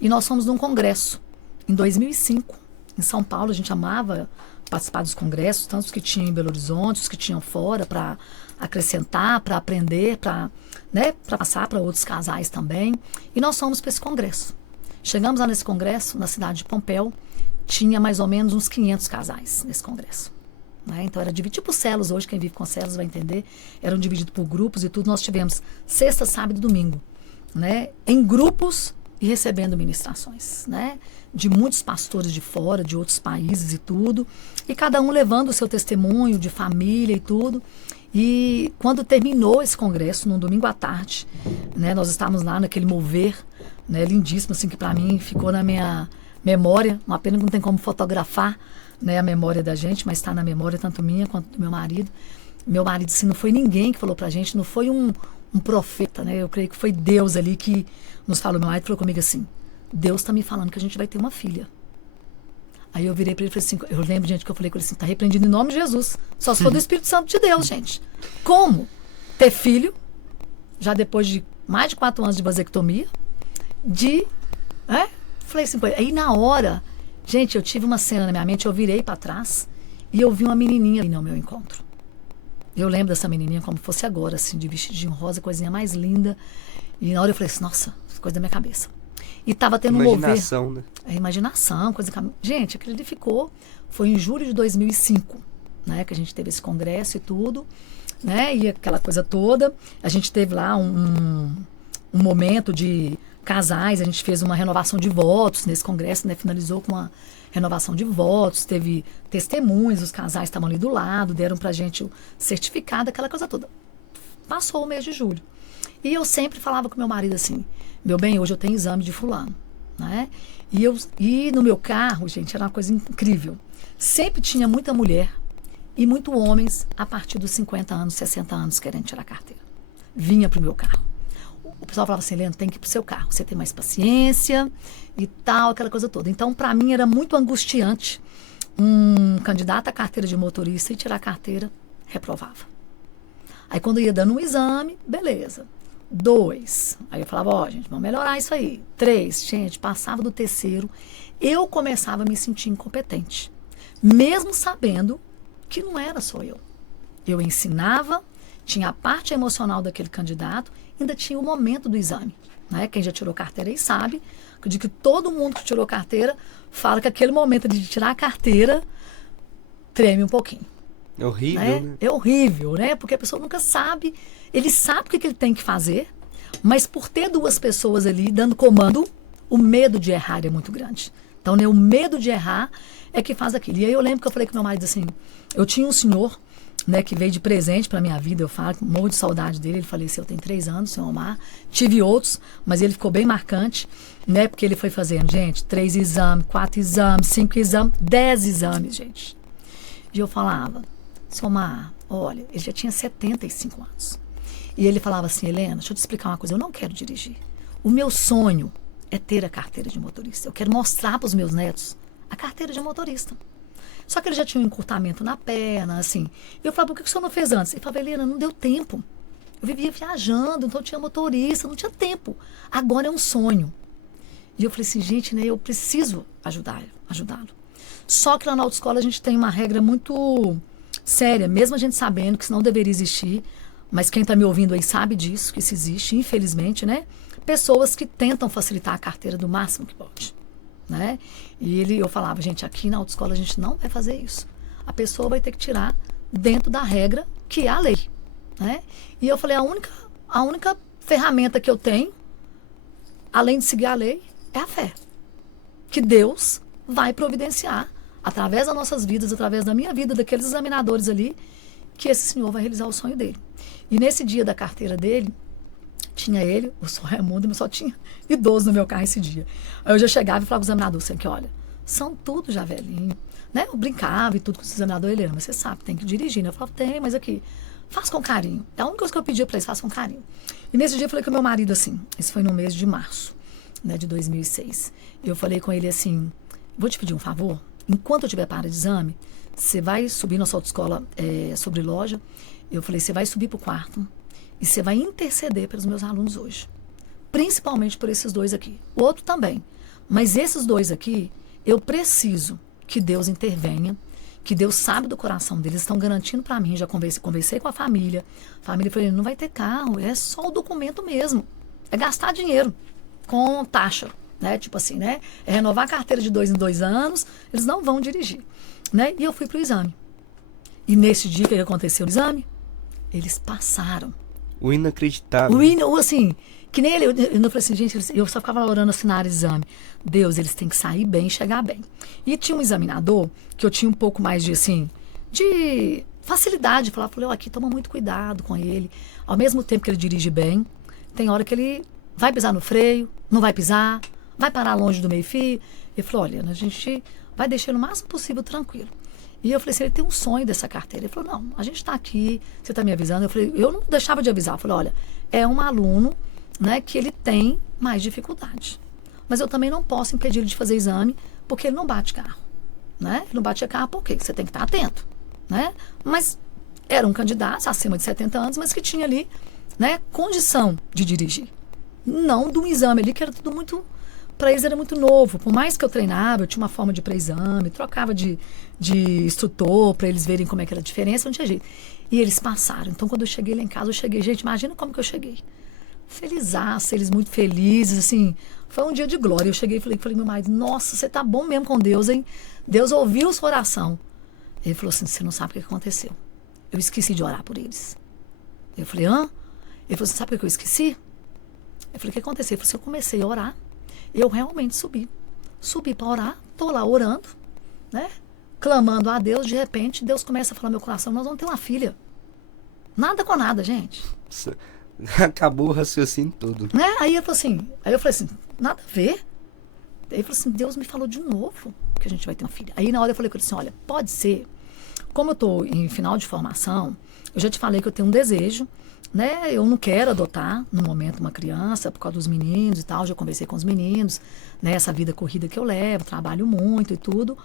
E nós fomos num congresso em 2005, em São Paulo. A gente amava participar dos congressos, tanto os que tinham em Belo Horizonte, os que tinham fora, para acrescentar, para aprender, para, né, para passar para outros casais também. E nós fomos para esse congresso. Chegamos lá nesse congresso, na cidade de Pompéu, tinha mais ou menos uns 500 casais nesse congresso. Né? Então era dividido por células, hoje quem vive com células vai entender, eram divididos por grupos e tudo. Nós tivemos sexta, sábado e domingo, né? Em grupos e recebendo ministrações, né? De muitos pastores de fora, de outros países e tudo, e cada um levando o seu testemunho de família e tudo. E quando terminou esse congresso, num domingo à tarde, né? Nós estávamos lá naquele mover, né? Lindíssimo, assim, que para mim ficou na minha memória, uma pena que não tem como fotografar, né, a memória da gente, mas está na memória tanto minha quanto do meu marido. Meu marido, assim, não foi ninguém que falou pra gente, não foi um profeta, né? Eu creio que foi Deus ali que nos falou. Meu marido falou comigo assim, Deus tá me falando que a gente vai ter uma filha. Aí eu virei pra ele e falei assim, eu lembro, gente, que eu falei com ele assim, tá repreendido em nome de Jesus, só se for do Espírito Santo de Deus, gente. Como ter filho, já depois de mais de 4 anos de vasectomia, falei assim, aí na hora, gente, eu tive uma cena na minha mente, eu virei pra trás e eu vi uma menininha ali no meu encontro. Eu lembro dessa menininha como fosse agora, assim, de vestidinho rosa, coisinha mais linda. E na hora eu falei assim, nossa, coisa da minha cabeça. E tava tendo um mover. Imaginação, né? Imaginação, coisa... Gente, aquilo ali ficou... Foi em julho de 2005, né? Que a gente teve esse congresso e tudo, né? E aquela coisa toda. A gente teve lá um momento de casais, a gente fez uma renovação de votos nesse congresso, né? Finalizou com uma renovação de votos, teve testemunhos, os casais estavam ali do lado, deram pra gente o certificado, aquela coisa toda. Passou o mês de julho. E eu sempre falava com meu marido assim, meu bem, hoje eu tenho exame de fulano, né? E no meu carro, gente, era uma coisa incrível. Sempre tinha muita mulher e muito homens a partir dos 50 anos, 60 anos querendo tirar carteira. Vinha pro meu carro. O pessoal falava assim, Helena, tem que ir pro seu carro, você tem mais paciência e tal, aquela coisa toda. Então, para mim, era muito angustiante um candidato à carteira de motorista e tirar a carteira, reprovava. Aí, quando ia dando um exame, beleza. 2, aí eu falava, ó, gente, vamos melhorar isso aí. 3, gente, passava do terceiro, eu começava a me sentir incompetente. Mesmo sabendo que não era só eu. Eu ensinava, tinha a parte emocional daquele candidato, ainda tinha o momento do exame. Né? Quem já tirou carteira aí sabe de que todo mundo que tirou carteira fala que aquele momento de tirar a carteira treme um pouquinho. É horrível, né? É horrível, né? Porque a pessoa nunca sabe. Ele sabe o que ele tem que fazer, mas por ter 2 pessoas ali dando comando, o medo de errar é muito grande. Então, né, o medo de errar é que faz aquilo. E aí eu lembro que eu falei com meu marido assim, eu tinha um senhor, né, que veio de presente para minha vida, eu falo, morro de saudade dele, ele faleceu tem 3 anos, o senhor Omar. Tive outros, mas ele ficou bem marcante, né, porque ele foi fazendo, gente, 3 exames, 4 exames, 5 exames, 10 exames, gente. E eu falava, senhor Omar, olha, ele já tinha 75 anos. E ele falava assim, Helena, deixa eu te explicar uma coisa, eu não quero dirigir. O meu sonho é ter a carteira de motorista. Eu quero mostrar para os meus netos a carteira de motorista. Só que ele já tinha um encurtamento na perna, assim. E eu falava, por que o senhor não fez antes? Ele falava, Helena, não deu tempo. Eu vivia viajando, então tinha motorista, não tinha tempo. Agora é um sonho. E eu falei assim, gente, né, eu preciso ajudá-lo. Só que lá na autoescola a gente tem uma regra muito séria, mesmo a gente sabendo que isso não deveria existir, mas quem está me ouvindo aí sabe disso, que isso existe, infelizmente, né? Pessoas que tentam facilitar a carteira do máximo que pode, né? E eu falava, gente, aqui na autoescola a gente não vai fazer isso. A pessoa vai ter que tirar dentro da regra que é a lei, né? E eu falei, a única ferramenta que eu tenho, além de seguir a lei, é a fé. Que Deus vai providenciar, através das nossas vidas, através da minha vida, daqueles examinadores ali, que esse senhor vai realizar o sonho dele. E nesse dia da carteira dele, tinha ele, o senhor Raimundo, mas só tinha idoso no meu carro esse dia. Aí eu já chegava e falava com o examinador, assim, que olha, são tudo já velhinho, né? Eu brincava e tudo com o examinador, ele era, mas você sabe, tem que dirigir, né? Eu falava, tem, mas aqui, faz com carinho. É a única coisa que eu pedia para eles, faz com carinho. E nesse dia eu falei com o meu marido assim, isso foi no mês de março, né, de 2006. Eu falei com ele assim, vou te pedir um favor, enquanto eu tiver para de exame, você vai subir na sua autoescola sobre loja. Eu falei, você vai subir para o quarto e você vai interceder pelos meus alunos hoje. Principalmente por esses dois aqui. O outro também. Mas esses dois aqui, eu preciso que Deus intervenha, que Deus sabe do coração deles, estão garantindo para mim, já conversei com a família. A família falou, não vai ter carro, é só o documento mesmo. É gastar dinheiro com taxa, né? Tipo assim, né? É renovar a carteira de 2 em 2 anos, eles não vão dirigir, né? E eu fui pro exame. E nesse dia, o que aconteceu no exame? Eles passaram. O inacreditável. Assim, que nem ele, eu falei assim, gente, eu só ficava orando assim na área de exame. Deus, eles têm que sair bem e chegar bem. E tinha um examinador, que eu tinha um pouco mais de, assim, de facilidade de falar, falei, aqui, toma muito cuidado com ele. Ao mesmo tempo que ele dirige bem, tem hora que ele vai pisar no freio, não vai pisar, vai parar longe do meio-fio. Ele falou, olha, a gente vai deixar ele o máximo possível tranquilo. E eu falei assim, ele tem um sonho dessa carteira. Ele falou, não, a gente está aqui, você está me avisando. Eu falei, eu não deixava de avisar. Eu falei, olha, é um aluno, né, que ele tem mais dificuldade. Mas eu também não posso impedir ele de fazer exame, porque ele não bate carro, né? Ele não bate carro porque você tem que estar atento, né? Mas era um candidato acima de 70 anos, mas que tinha ali, né, condição de dirigir. Não de um exame ali, que era tudo muito... Para eles era muito novo. Por mais que eu treinava, eu tinha uma forma de pré-exame, trocava de instrutor para eles verem como é que era a diferença, não tinha jeito. E eles passaram. Então, quando eu cheguei lá em casa, gente, imagina como que eu cheguei. Felizaça, eles muito felizes, assim. Foi um dia de glória. Eu cheguei e falei meu marido, nossa, você tá bom mesmo com Deus, hein? Deus ouviu sua oração. Ele falou assim, você não sabe o que aconteceu. Eu esqueci de orar por eles. Eu falei, hã? Ele falou, você sabe o que eu esqueci? Eu falei, o que aconteceu? Ele falou assim, eu comecei a orar. Eu realmente subi para orar, estou lá orando, né? Clamando a Deus, de repente Deus começa a falar no meu coração, nós vamos ter uma filha. Nada com nada, gente. Acabou o raciocínio todo. Né? Aí eu falei assim, nada a ver. Aí ele falou assim, Deus me falou de novo que a gente vai ter uma filha. Aí na hora eu falei com ele assim, olha, pode ser, como eu estou em final de formação, eu já te falei que eu tenho um desejo, né? Eu não quero adotar no momento uma criança por causa dos meninos e tal, já conversei com os meninos, né? Essa vida corrida que eu levo, trabalho muito e tudo.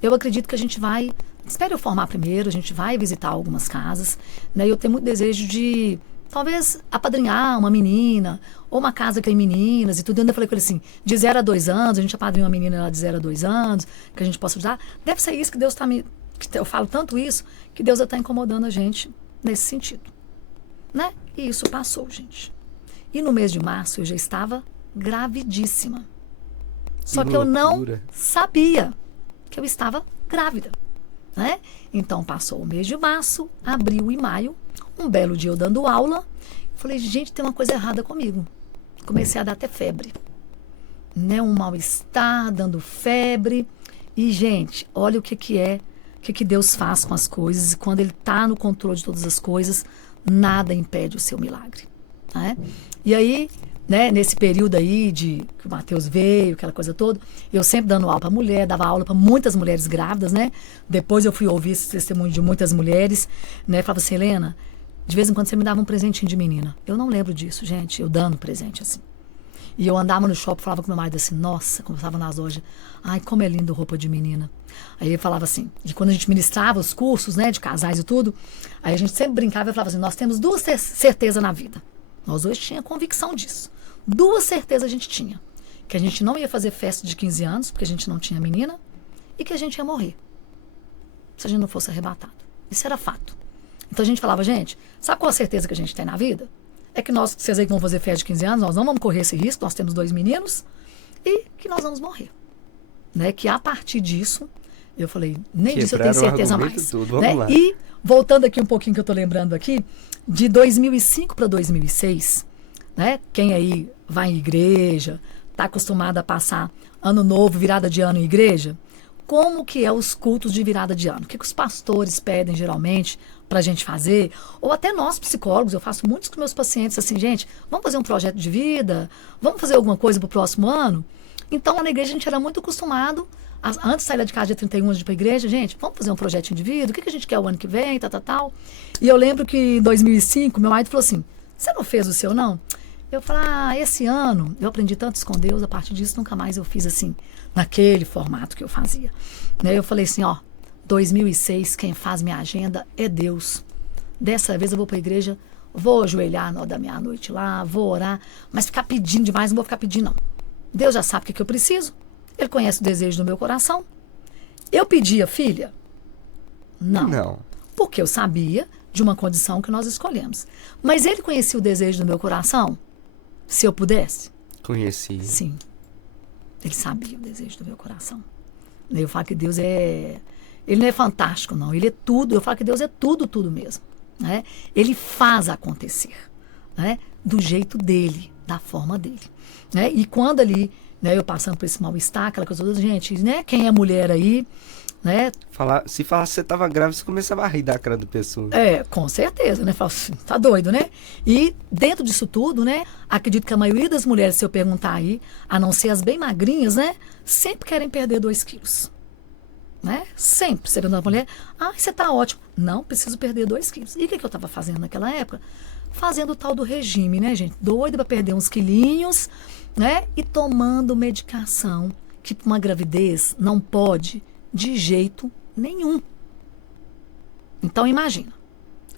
Eu acredito que a gente vai, espero eu formar primeiro, a gente vai visitar algumas casas, né? Eu tenho muito desejo de talvez apadrinhar uma menina, ou uma casa que tem meninas e tudo. Eu ainda falei com ele assim, de 0 a 2 anos, a gente apadrinha uma menina lá de 0 a 2 anos, que a gente possa ajudar. Deve ser isso que Deus está me... Que eu falo tanto isso, que Deus está incomodando a gente nesse sentido. Né? E isso passou, gente. E no mês de março eu já estava gravidíssima. Só que eu não sabia que eu estava grávida, né? Então passou o mês de março, abril e maio. Um belo dia eu dando aula, falei, gente, tem uma coisa errada comigo. Comecei a dar até febre, né? Um mal-estar, dando febre. E, gente, olha o que é, o que Deus faz com as coisas. E quando Ele está no controle de todas as coisas, nada impede o seu milagre, né? E aí, né, nesse período aí que o Mateus veio, aquela coisa toda, eu sempre dando aula para mulher, dava aula para muitas mulheres grávidas, né? Depois eu fui ouvir esse testemunho de muitas mulheres, né? Falava assim, Helena, de vez em quando você me dava um presentinho de menina. Eu não lembro disso, gente, eu dando presente assim. E eu andava no shopping, falava com meu marido assim, nossa, como eu estava nas lojas, ai, como é lindo roupa de menina. Aí ele falava assim, de quando a gente ministrava os cursos, né, de casais e tudo, aí a gente sempre brincava e falava assim, nós temos duas certezas na vida. Nós dois tínhamos convicção disso. Duas certezas a gente tinha. Que a gente não ia fazer festa de 15 anos, porque a gente não tinha menina, e que a gente ia morrer. Se a gente não fosse arrebatado. Isso era fato. Então a gente falava, gente, sabe qual a certeza que a gente tem na vida? É que nós, vocês aí que vão fazer festa de 15 anos, nós não vamos correr esse risco, nós temos 2 meninos, e que nós vamos morrer. Né? Que a partir disso, eu falei, nem disso eu tenho certeza mais. Tudo. Né? Vamos lá. E, voltando aqui um pouquinho que eu tô lembrando aqui, de 2005 para 2006, né? Quem aí vai em igreja, tá acostumado a passar ano novo, virada de ano em igreja, como que é os cultos de virada de ano? O que os pastores pedem geralmente para a gente fazer? Ou até nós psicólogos, eu faço muitos com meus pacientes assim, gente, vamos fazer um projeto de vida? Vamos fazer alguma coisa para o próximo ano? Então, na igreja a gente era muito acostumado, antes de sair lá de casa dia 31, a gente ir para a igreja, gente, vamos fazer um projetinho de vida? O que a gente quer o ano que vem, tal. E eu lembro que em 2005, meu marido falou assim, você não fez o seu, não? Eu falei, esse ano eu aprendi tanto isso com Deus, a partir disso nunca mais eu fiz assim, naquele formato que eu fazia. Né? Eu falei assim, 2006, quem faz minha agenda é Deus. Dessa vez eu vou para a igreja, vou ajoelhar na hora da meia-noite lá, vou orar, mas ficar pedindo demais, não vou ficar pedindo não. Deus já sabe o que eu preciso, Ele conhece o desejo do meu coração. Eu pedia, filha? Não. Porque eu sabia de uma condição que nós escolhemos. Mas Ele conhecia o desejo do meu coração? Se eu pudesse? Conheci. Sim. Ele sabia o desejo do meu coração. Eu falo que Deus é... Ele não é fantástico, não. Ele é tudo. Eu falo que Deus é tudo, tudo mesmo. Né? Ele faz acontecer. Né? Do jeito dele, da forma dele. Né? E quando ali, né, eu passando por esse mal-estar, aquela coisa toda, gente, né? Quem é mulher aí, né? Se falasse que você estava grávida, você começava a rir da cara da pessoa. Com certeza, né? Fala assim, tá doido, né? E dentro disso tudo, né? Acredito que a maioria das mulheres, se eu perguntar aí, a não ser as bem magrinhas, né? Sempre querem perder 2 quilos. Né? Sempre. Você pergunta pra mulher, você tá ótimo. Não, preciso perder 2 quilos. E o que eu tava fazendo naquela época? Fazendo o tal do regime, né, gente? Doida pra perder uns quilinhos, né? E tomando medicação, que uma gravidez não pode de jeito nenhum. Então, imagina.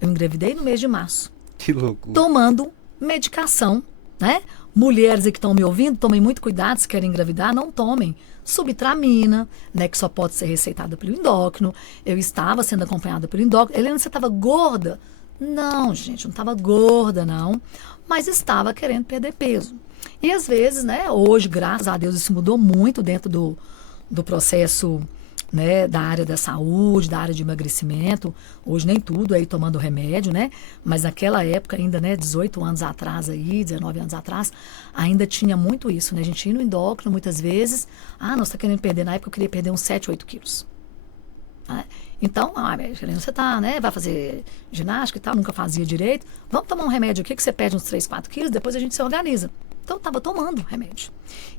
Eu engravidei no mês de março. Que loucura. Tomando medicação, né? Mulheres aí que estão me ouvindo, tomem muito cuidado se querem engravidar, não tomem subtramina, né? Que só pode ser receitada pelo endócrino. Eu estava sendo acompanhada pelo endócrino. Helena, você estava gorda? Não, gente, não estava gorda, não. Mas estava querendo perder peso. E às vezes, né? Hoje, graças a Deus, isso mudou muito dentro do processo, né, da área da saúde, da área de emagrecimento. Hoje nem tudo aí tomando remédio, né? Mas naquela época ainda, né, 18 anos atrás aí, 19 anos atrás, ainda tinha muito isso, né? A gente ia no endócrino muitas vezes. Nós tá querendo perder. Na época eu queria perder uns 7, 8 quilos. Então, Helena, você tá, né, vai fazer ginástica e tal, nunca fazia direito. Vamos tomar um remédio aqui que você perde uns 3, 4 quilos, depois a gente se organiza. Então, eu estava tomando remédio.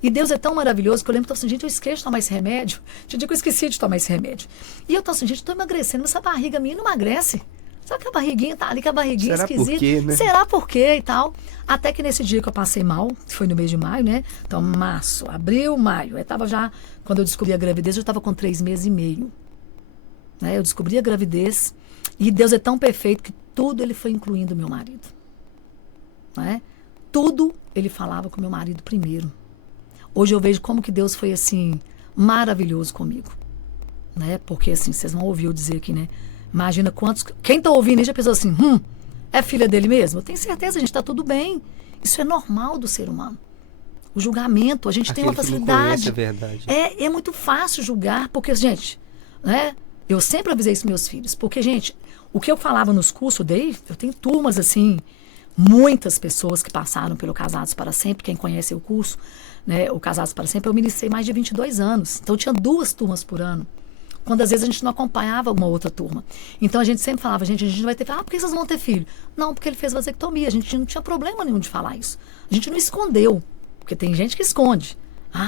E Deus é tão maravilhoso que eu lembro que eu assim, gente, eu esqueço de tomar esse remédio. Tinha dia que eu esqueci de tomar esse remédio. E eu tô assim, gente, eu tô emagrecendo, mas essa barriga minha não emagrece. Sabe que a barriguinha tá ali, que a barriguinha Será esquisita. por quê, né? Será por quê e tal? Até que nesse dia que eu passei mal, que foi no mês de maio, né? Então, março, abril, maio. Eu tava já, quando eu descobri a gravidez, eu estava com 3 meses e meio. Né? Eu descobri a gravidez e Deus é tão perfeito que tudo Ele foi incluindo o meu marido. Né? Tudo Ele falava com o meu marido primeiro. Hoje eu vejo como que Deus foi assim, maravilhoso comigo. Né? Porque assim, vocês vão ouvir eu dizer aqui, né? Imagina quantos... Quem tá ouvindo aí já pensou assim, é filha dele mesmo? Eu tenho certeza, gente, tá tudo bem. Isso é normal do ser humano. O julgamento, a gente tem uma facilidade. É verdade. É muito fácil julgar, porque, gente, né? Eu sempre avisei isso meus filhos, porque, gente, o que eu falava nos cursos, eu tenho turmas, assim, muitas pessoas que passaram pelo Casados para Sempre, quem conhece o curso, né, o Casados para Sempre, eu ministrei mais de 22 anos, então eu tinha 2 turmas por ano, quando às vezes a gente não acompanhava uma outra turma. Então a gente sempre falava, gente, a gente não vai ter filho. Por que vocês vão ter filho? Não, porque ele fez vasectomia, a gente não tinha problema nenhum de falar isso. A gente não escondeu, porque tem gente que esconde,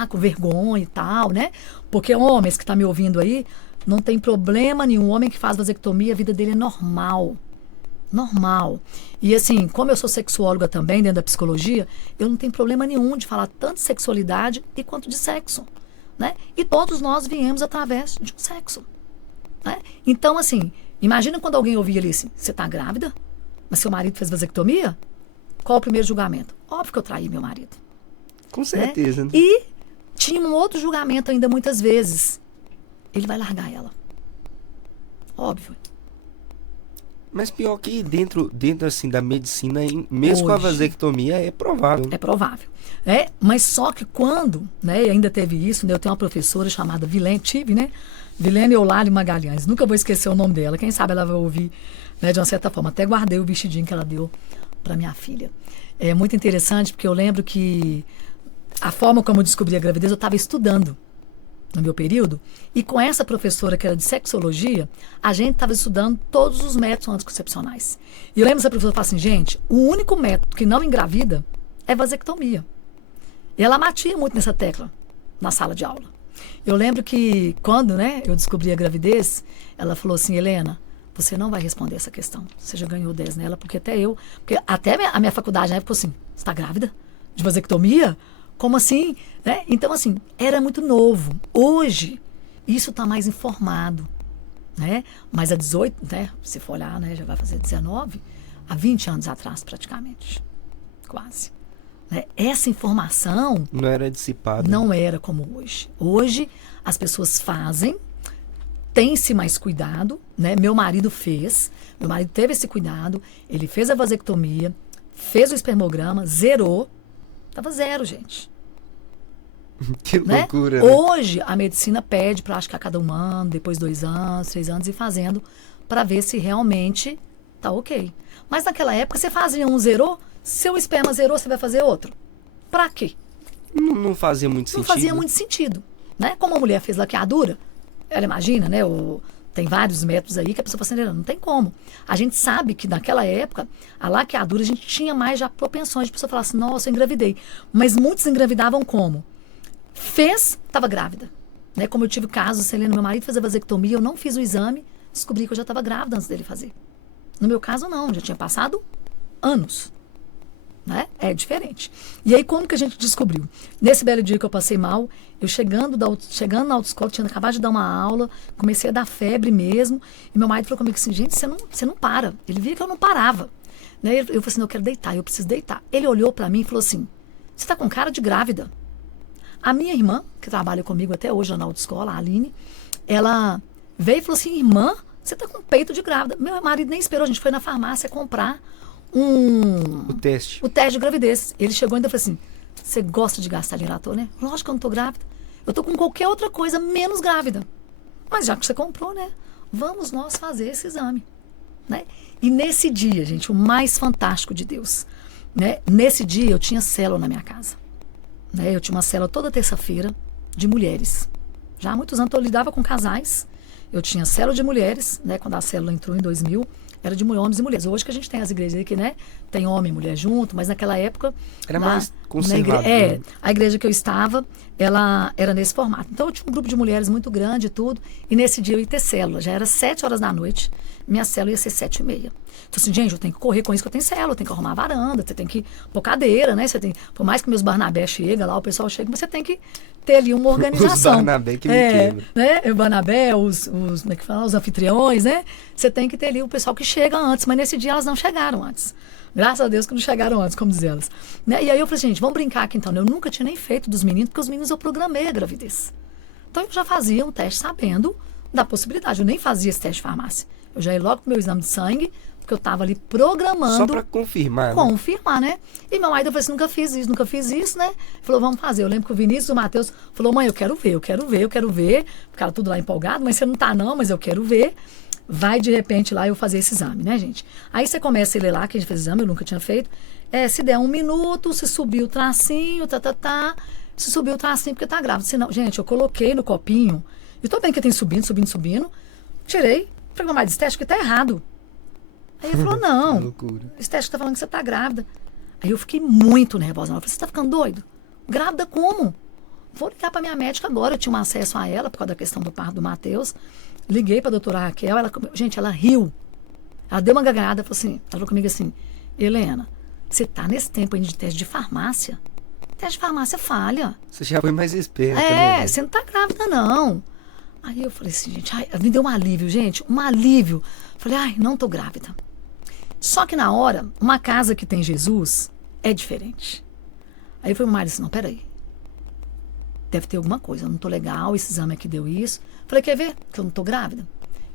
com vergonha e tal, né, porque homens que estão me ouvindo aí, não tem problema nenhum. O homem que faz vasectomia, a vida dele é normal. Normal. E assim, como eu sou sexuóloga também dentro da psicologia, eu não tenho problema nenhum de falar tanto de sexualidade e quanto de sexo, né? E todos nós viemos através de um sexo, né? Então, assim, imagina quando alguém ouvia ali assim, você tá grávida? Mas seu marido fez vasectomia? Qual o primeiro julgamento? Óbvio que eu traí meu marido. Com certeza, né? E tinha um outro julgamento ainda muitas vezes. Ele vai largar ela. Óbvio. Mas pior que dentro assim, da medicina, mesmo com a Hoje. vasectomia, é provável. É provável. Mas só que quando, né, e ainda teve isso, né, eu tenho uma professora chamada Vilene Eulália Magalhães. Nunca vou esquecer o nome dela. Quem sabe ela vai ouvir, né, de uma certa forma. Até guardei o vestidinho que ela deu para minha filha. É muito interessante porque eu lembro que a forma como eu descobri a gravidez, eu estava estudando no meu período, e com essa professora que era de sexologia, a gente estava estudando todos os métodos anticoncepcionais. E eu lembro essa professora falar assim, gente, o único método que não engravida é vasectomia. E ela batia muito nessa tecla na sala de aula. Eu lembro que quando, né, eu descobri a gravidez, ela falou assim, Helena, você não vai responder essa questão. Você já ganhou 10 nela, porque até a minha faculdade na época falou assim, você está grávida? De vasectomia? Como assim? Né? Então, assim, era muito novo. Hoje, isso está mais informado. Né? Mas há 18, né? Se for olhar, né? Já vai fazer 19, há 20 anos atrás, praticamente. Quase. Né? Essa informação não era dissipada. Não era como hoje. Hoje, as pessoas fazem, tem-se mais cuidado. Né? Meu marido teve esse cuidado, ele fez a vasectomia, fez o espermograma, zerou. Tava 0, gente. Que loucura, né? Hoje, a medicina pede para, acho que a cada 1 ano, depois 2 anos, 3 anos, ir fazendo para ver se realmente tá ok. Mas naquela época, você fazia um zerou, seu esperma zerou, você vai fazer outro. Pra quê? Não fazia muito sentido. Não fazia muito sentido. Né? Como a mulher fez laqueadura, ela imagina, né? Tem vários métodos aí que a pessoa fala assim, não tem como. A gente sabe que naquela época, a laqueadura, a gente tinha mais já propensões de pessoa falar assim, nossa, eu engravidei. Mas muitos engravidavam como? Fez, estava grávida. Né? Como eu tive casos, Helena, meu marido fez a vasectomia, eu não fiz o exame, descobri que eu já estava grávida antes dele fazer. No meu caso, não, já tinha passado anos. Né? É diferente. E aí, como que a gente descobriu? Nesse belo dia que eu passei mal, eu chegando na autoescola, tinha acabado de dar uma aula, comecei a dar febre mesmo, e meu marido falou comigo assim, gente, você não para. Ele via que eu não parava. Né? Eu falei assim, eu quero deitar, eu preciso deitar. Ele olhou pra mim e falou assim, você tá com cara de grávida. A minha irmã, que trabalha comigo até hoje na autoescola, a Aline, ela veio e falou assim, irmã, você tá com peito de grávida. Meu marido nem esperou, a gente foi na farmácia comprar o teste de gravidez. Ele chegou e ainda falou assim, você gosta de gastar Lirator, né? Lógico que eu não tô grávida. Eu tô com qualquer outra coisa menos grávida. Mas já que você comprou, né? Vamos nós fazer esse exame. Né? E nesse dia, gente, o mais fantástico de Deus. Né? Nesse dia eu tinha célula na minha casa. Né? Eu tinha uma célula toda terça-feira de mulheres. Já há muitos anos eu lidava com casais. Eu tinha célula de mulheres, né? Quando a célula entrou em 2000, era de homens e mulheres. Hoje que a gente tem as igrejas aqui, né? Tem homem e mulher junto, mas naquela época... Era mais conservador. A igreja que eu estava, ela era nesse formato. Então eu tinha um grupo de mulheres muito grande e tudo, e nesse dia eu ia ter célula. Já era 7 horas da noite, minha célula ia ser 7h30. Então assim, gente, eu tenho que correr com isso que eu tenho célula, eu tenho que arrumar a varanda, você tem que pôr cadeira, né? Você tem, por mais que meus Barnabé chega lá, o pessoal chega, mas você tem que ter ali uma organização. Os Barnabé que me quebra. Né? O Barnabé, como é que fala? Os anfitriões, né? Você tem que ter ali o pessoal que chega antes, mas nesse dia elas não chegaram antes. Graças a Deus que não chegaram antes, como diz elas. Né? E aí eu falei, gente, vamos brincar aqui então. Eu nunca tinha nem feito dos meninos, porque os meninos eu programei a gravidez. Então eu já fazia um teste sabendo da possibilidade. Eu nem fazia esse teste de farmácia. Eu já ia logo pro meu exame de sangue, porque eu estava ali programando. Só para confirmar. Confirmar, né? E meu marido falou assim, nunca fiz isso, né? Falou, vamos fazer. Eu lembro que o Vinícius e o Matheus falou, mãe, eu quero ver. Ficaram tudo lá empolgado, mas você não tá não, mas eu quero ver. Vai de repente lá eu fazer esse exame, né, gente? Aí você começa a ler lá, que a gente fez exame, eu nunca tinha feito. Se der 1 minuto, se subir o tracinho, se subir o tracinho, porque tá grávida. Se não, gente, eu coloquei no copinho, e tô bem que tem subindo, tirei. Falei, mas esse teste que tá errado. Aí ele falou, não, esse teste tá falando que você tá grávida. Aí eu fiquei muito nervosa. Eu falei, você tá ficando doido? Grávida como? Vou ligar pra minha médica agora. Eu tinha um acesso a ela, por causa da questão do parto do Matheus. Liguei pra doutora Raquel, ela riu. Ela deu uma gargalhada, ela falou comigo assim, Helena, você tá nesse tempo ainda de teste de farmácia? Teste de farmácia falha. Você já foi mais esperta, né? Você não tá grávida, não. Aí eu falei assim, gente, me deu um alívio, gente, um alívio. Falei, não tô grávida. Só que na hora, uma casa que tem Jesus é diferente. Aí eu falei, marido, assim, não, peraí. Deve ter alguma coisa, eu não tô legal, esse exame aqui deu isso. Falei, quer ver que eu não tô grávida?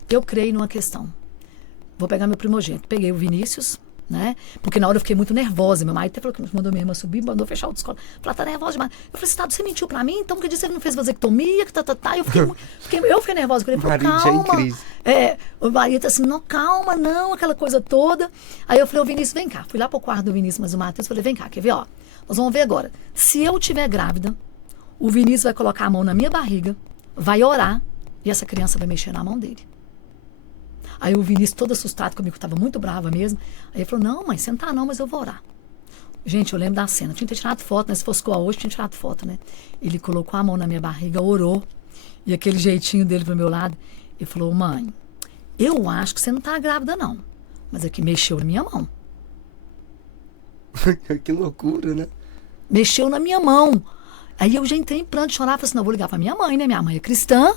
Eu creio numa questão. Vou pegar meu primogênito. Peguei o Vinícius, né? Porque na hora eu fiquei muito nervosa. Meu marido até falou que mandou minha irmã subir, mandou fechar o escola. Falei, tá nervosa demais. Eu falei, Estado, você mentiu pra mim? Então, que disse que ele não fez vasectomia, que tá. Eu fiquei nervosa. Ele falou, calma. O marido assim, não, calma, não, aquela coisa toda. Aí eu falei, ô Vinícius, vem cá. Fui lá pro quarto do Vinícius, mas o Matheus, falei, vem cá, quer ver, ó. Nós vamos ver agora. Se eu tiver grávida, o Vinícius vai colocar a mão na minha barriga, vai orar, e essa criança vai mexer na mão dele. Aí o Vinícius, todo assustado comigo, estava muito brava mesmo. Aí ele falou, não, mãe, você não tá não, mas eu vou orar. Gente, eu lembro da cena. Tinha que ter tirado foto, né? Se fosse com a hoje, tinha tirado foto, né? Ele colocou a mão na minha barriga, orou. E aquele jeitinho dele pro meu lado. Ele falou, mãe, eu acho que você não tá grávida, não. Mas aqui mexeu na minha mão. Que loucura, né? Mexeu na minha mão. Aí eu já entrei em pranto de chorar. Falei assim, não, eu vou ligar pra minha mãe, né? Minha mãe é cristã.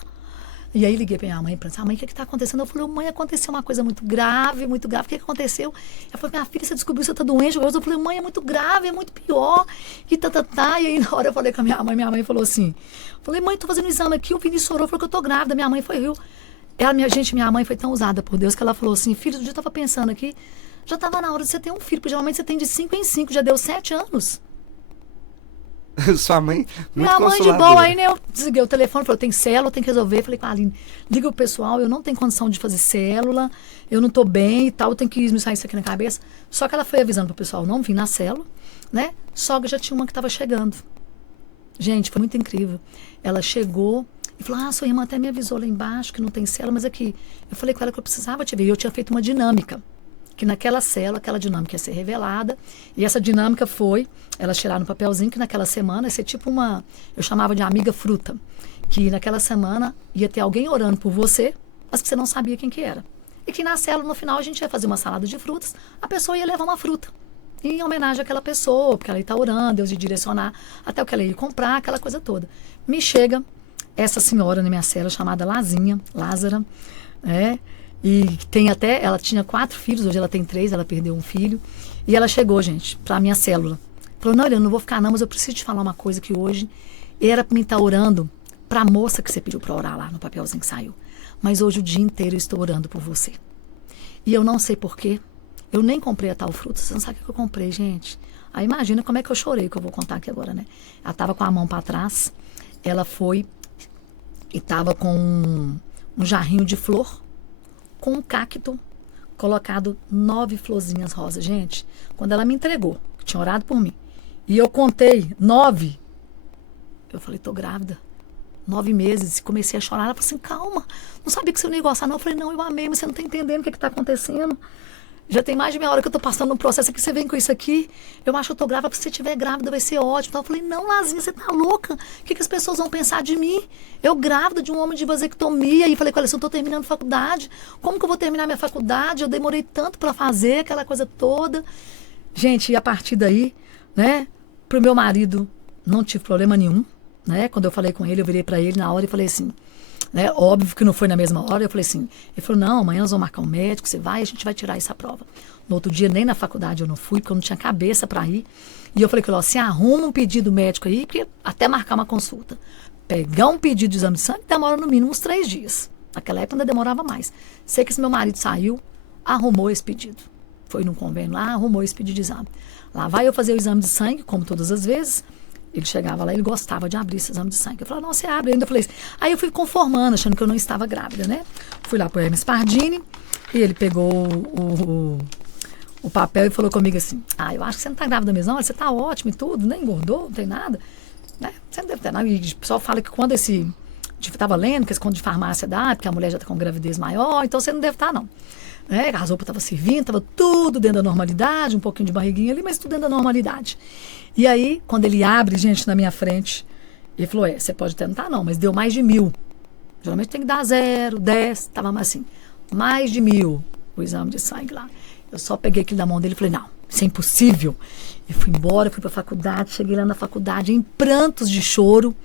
E aí liguei pra minha mãe, pensei, mãe, o que tá acontecendo? Eu falei, mãe, aconteceu uma coisa muito grave, muito grave. O que aconteceu? Ela falou, minha filha, você descobriu que você tá doente. Eu falei, mãe, é muito grave, é muito pior. E E aí na hora eu falei com a minha mãe falou assim, falei, mãe, tô fazendo um exame aqui, o Vinícius chorou, falou que eu tô grávida. Minha mãe foi riu. Minha mãe foi tão usada por Deus que ela falou assim, filho, eu tava pensando aqui, já tava na hora de você ter um filho, porque geralmente você tem de 5 em 5, já deu 7 anos. Sua mãe, muito minha mãe de boa, aí né, eu desliguei o telefone, falou, tem célula, tem que resolver. Falei com a Aline, liga o pessoal, eu não tenho condição de fazer célula, eu não tô bem e tal, eu tenho que esmiuçar isso aqui na cabeça. Só que ela foi avisando pro pessoal, não vim na célula, né? Só que já tinha uma que tava chegando. Gente, foi muito incrível. Ela chegou e falou, sua irmã até me avisou lá embaixo que não tem célula, mas aqui. Eu falei com ela que eu precisava te ver. E eu tinha feito uma dinâmica. Que naquela célula, aquela dinâmica ia ser revelada. E essa dinâmica foi, elas tiraram um papelzinho que naquela semana ia ser tipo eu chamava de amiga fruta. Que naquela semana ia ter alguém orando por você, mas que você não sabia quem que era. E que na célula, no final, a gente ia fazer uma salada de frutas, a pessoa ia levar uma fruta. Em homenagem àquela pessoa, porque ela ia estar orando, Deus ia direcionar até o que ela ia comprar, aquela coisa toda. Me chega essa senhora na minha célula, chamada Lázara, né? E ela tinha 4 filhos, hoje ela tem 3, ela perdeu um filho. E ela chegou, gente, pra minha célula. Falou, não, eu não vou ficar não, mas eu preciso te falar uma coisa que hoje era pra mim estar orando pra moça que você pediu pra orar lá no papelzinho que saiu. Mas hoje o dia inteiro eu estou orando por você. E eu não sei porquê, eu nem comprei a tal fruta, você não sabe o que eu comprei, gente. Aí imagina como é que eu chorei, que eu vou contar aqui agora, né? Ela tava com a mão pra trás, ela foi e tava com um jarrinho de flor, com um cacto colocado 9 florzinhas rosas. Gente, quando ela me entregou, que tinha orado por mim, e eu contei 9, eu falei, tô grávida. 9 meses, e comecei a chorar. Ela falou assim, calma, não sabia que você não ia gostar não. Eu falei, não, eu amei, mas você não tá entendendo o que tá acontecendo. Já tem mais de meia hora que eu tô passando no processo aqui, você vem com isso aqui, eu acho que eu tô grávida, porque se você estiver grávida vai ser ótimo. Então eu falei, não, Lazinha, você tá louca? O que as pessoas vão pensar de mim? Eu grávida de um homem de vasectomia. E falei com ela, assim, eu tô terminando faculdade, como que eu vou terminar minha faculdade? Eu demorei tanto pra fazer, aquela coisa toda. Gente, e a partir daí, né, pro meu marido não tive problema nenhum, né? Quando eu falei com ele, eu virei pra ele na hora e falei assim, né? Óbvio que não foi na mesma hora. Eu falei assim, ele falou, não, amanhã nós vamos marcar um médico, você vai, a gente vai tirar essa prova. No outro dia, nem na faculdade eu não fui, porque eu não tinha cabeça para ir. E eu falei com ele, ó, se arruma um pedido médico aí, porque até marcar uma consulta. Pegar um pedido de exame de sangue demora no mínimo uns 3 dias. Naquela época ainda demorava mais. Sei que esse meu marido saiu, arrumou esse pedido. Foi num convênio lá, arrumou esse pedido de exame. Lá vai eu fazer o exame de sangue, como todas as vezes. Ele chegava lá, ele gostava de abrir esse exame de sangue. Eu falava, não, você abre. Eu ainda falei assim. Aí eu fui conformando, achando que eu não estava grávida, né? Fui lá pro Hermes Pardini, e ele pegou o papel e falou comigo assim, eu acho que você não tá grávida mesmo, não, você tá ótimo e tudo, nem engordou, não tem nada. Né? Você não deve ter nada. E o pessoal fala que quando estava lendo, que esse conto de farmácia dá, porque a mulher já tá com gravidez maior, então você não deve estar, não. Né? As roupas estavam servindo, estava tudo dentro da normalidade, um pouquinho de barriguinha ali, mas tudo dentro da normalidade. E aí, quando ele abre, gente, na minha frente, ele falou, você pode tentar não, mas deu mais de 1000. Geralmente tem que dar 0, 10, tava mais assim, mais de 1000. o exame de sangue lá. Eu só peguei aquilo da mão dele e falei, não, isso é impossível. E fui embora, fui para a faculdade, cheguei lá na faculdade em prantos de choro,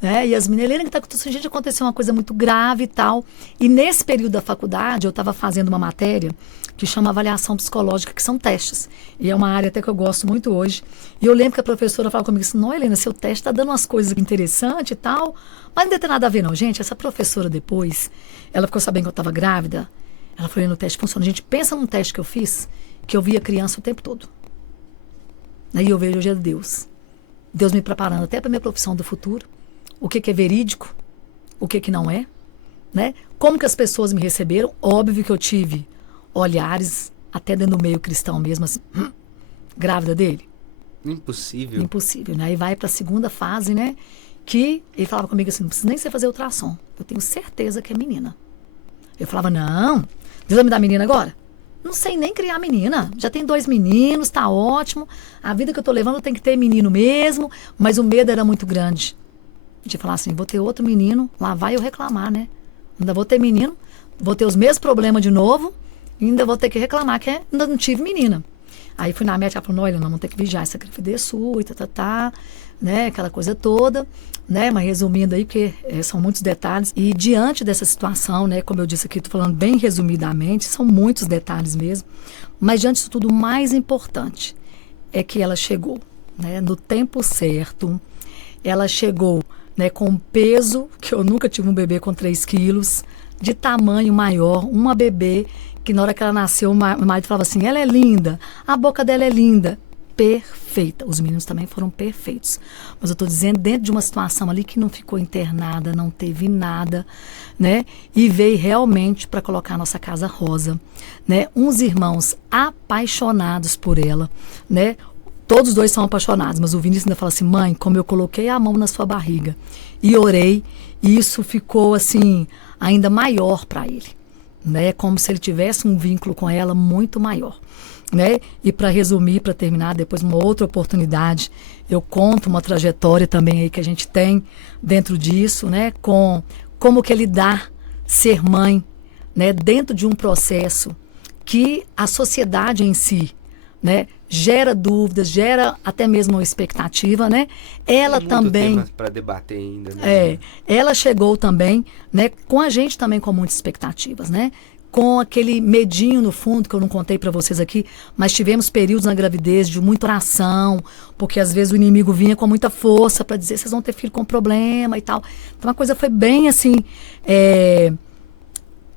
né? E as meninas, Helena, que está acontecendo? Gente, aconteceu uma coisa muito grave e tal. E nesse período da faculdade, eu estava fazendo uma matéria que chama avaliação psicológica, que são testes. E é uma área até que eu gosto muito hoje. E eu lembro que a professora falava comigo assim, não, Helena, seu teste está dando umas coisas interessantes e tal, mas não deve ter nada a ver não. Gente, essa professora depois, ela ficou sabendo que eu estava grávida, ela falou, no teste funciona. Gente, pensa num teste que eu fiz, que eu via criança o tempo todo. Aí eu vejo hoje é Deus. Deus me preparando até para a minha profissão do futuro. O que é verídico, o que não é, né? Como que as pessoas me receberam. Óbvio que eu tive olhares, até dentro do meio cristão mesmo, assim, grávida dele. Impossível. Impossível, né? Aí vai para a segunda fase, né? Que ele falava comigo assim, não precisa nem você fazer ultrassom. Eu tenho certeza que é menina. Eu falava, não, Deus vai me dar menina agora? Não sei nem criar menina. Já tem 2 meninos, tá ótimo. A vida que eu tô levando tem que ter menino mesmo. Mas o medo era muito grande. De falar assim, vou ter outro menino, lá vai eu reclamar, né? Ainda vou ter menino, vou ter os mesmos problemas de novo, e ainda vou ter que reclamar que ainda não tive menina. Aí fui na médica, ela falou, olha, não, vamos ter que vigiar essa gravidez sua, e né? Aquela coisa toda, né? Mas resumindo aí, porque são muitos detalhes. E diante dessa situação, né? Como eu disse aqui, estou falando bem resumidamente, são muitos detalhes mesmo. Mas diante disso tudo, o mais importante é que ela chegou, né? No tempo certo, ela chegou, né, com um peso, que eu nunca tive um bebê com 3 quilos, de tamanho maior, uma bebê que na hora que ela nasceu, o marido falava assim, ela é linda, a boca dela é linda, perfeita. Os meninos também foram perfeitos. Mas eu estou dizendo, dentro de uma situação ali que não ficou internada, não teve nada, né, e veio realmente para colocar a nossa casa rosa, né, uns irmãos apaixonados por ela, né. Todos os 2 são apaixonados, mas o Vinícius ainda fala assim, mãe, como eu coloquei a mão na sua barriga e orei, e isso ficou assim, ainda maior para ele, né? Como se ele tivesse um vínculo com ela muito maior, né? E para resumir, para terminar, depois uma outra oportunidade, eu conto uma trajetória também aí que a gente tem dentro disso, né? Com como que ele dá ser mãe, né? Dentro de um processo que a sociedade em si, né, gera dúvidas, gera até mesmo uma expectativa, né? Ela Tem muito também tema para debater ainda, né? ela chegou também, né, com a gente também com muitas expectativas, né? Com aquele medinho no fundo que eu não contei para vocês aqui, mas tivemos períodos na gravidez de muita oração, porque às vezes o inimigo vinha com muita força para dizer vocês vão ter filho com problema e tal. Então a coisa foi bem assim,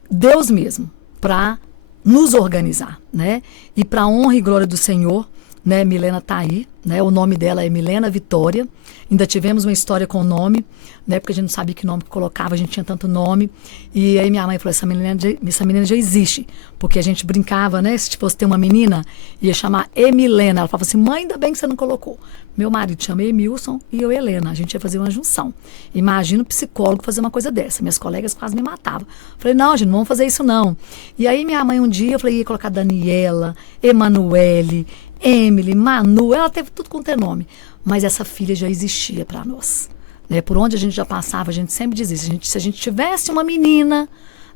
Deus mesmo, para nos organizar, né? E para honra e glória do Senhor, né? Milena tá aí, né? O nome dela é Milena Vitória. Ainda tivemos uma história com o nome, né? Porque a gente não sabia que nome que colocava, a gente tinha tanto nome. E aí minha mãe falou, essa menina já existe. Porque a gente brincava, né? Se fosse ter uma menina, ia chamar Emilena. Ela falava assim, mãe, ainda bem que você não colocou. Meu marido chama Emilson e eu Helena. A gente ia fazer uma junção. Imagina o psicólogo fazer uma coisa dessa. Minhas colegas quase me matavam. Falei, não, gente, não vamos fazer isso não. E aí minha mãe um dia, eu falei, ia colocar Daniela, Emanuele, Emily, Manu, ela teve tudo com ter nome. Mas essa filha já existia para nós, né? Por onde a gente já passava, a gente sempre dizia, se a gente tivesse uma menina,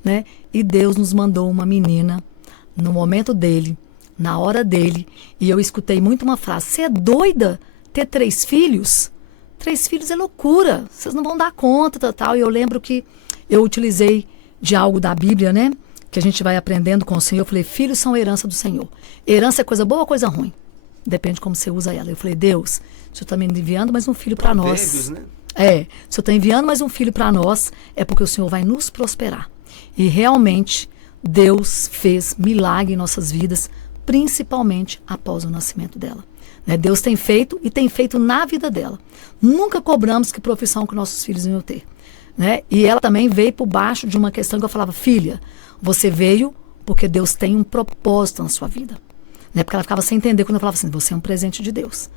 né? E Deus nos mandou uma menina no momento dele, na hora dele. E eu escutei muito uma frase, você é doida ter 3 filhos? 3 filhos é loucura, vocês não vão dar conta, tal. E eu lembro que eu utilizei de algo da Bíblia, né? Que a gente vai aprendendo com o Senhor. Eu falei, filhos são herança do Senhor. Herança é coisa boa ou coisa ruim? Depende de como você usa ela. Eu falei, Deus, o Senhor está me enviando mais um filho para nós. Provérbios, né? O Senhor está enviando mais um filho para nós, é porque o Senhor vai nos prosperar. E realmente, Deus fez milagre em nossas vidas, principalmente após o nascimento dela. Né? Deus tem feito e tem feito na vida dela. Nunca cobramos que profissão que nossos filhos iam ter. Né? E ela também veio por baixo de uma questão que eu falava, filha, você veio porque Deus tem um propósito na sua vida. Né? Porque ela ficava sem entender quando eu falava assim, você é um presente de Deus.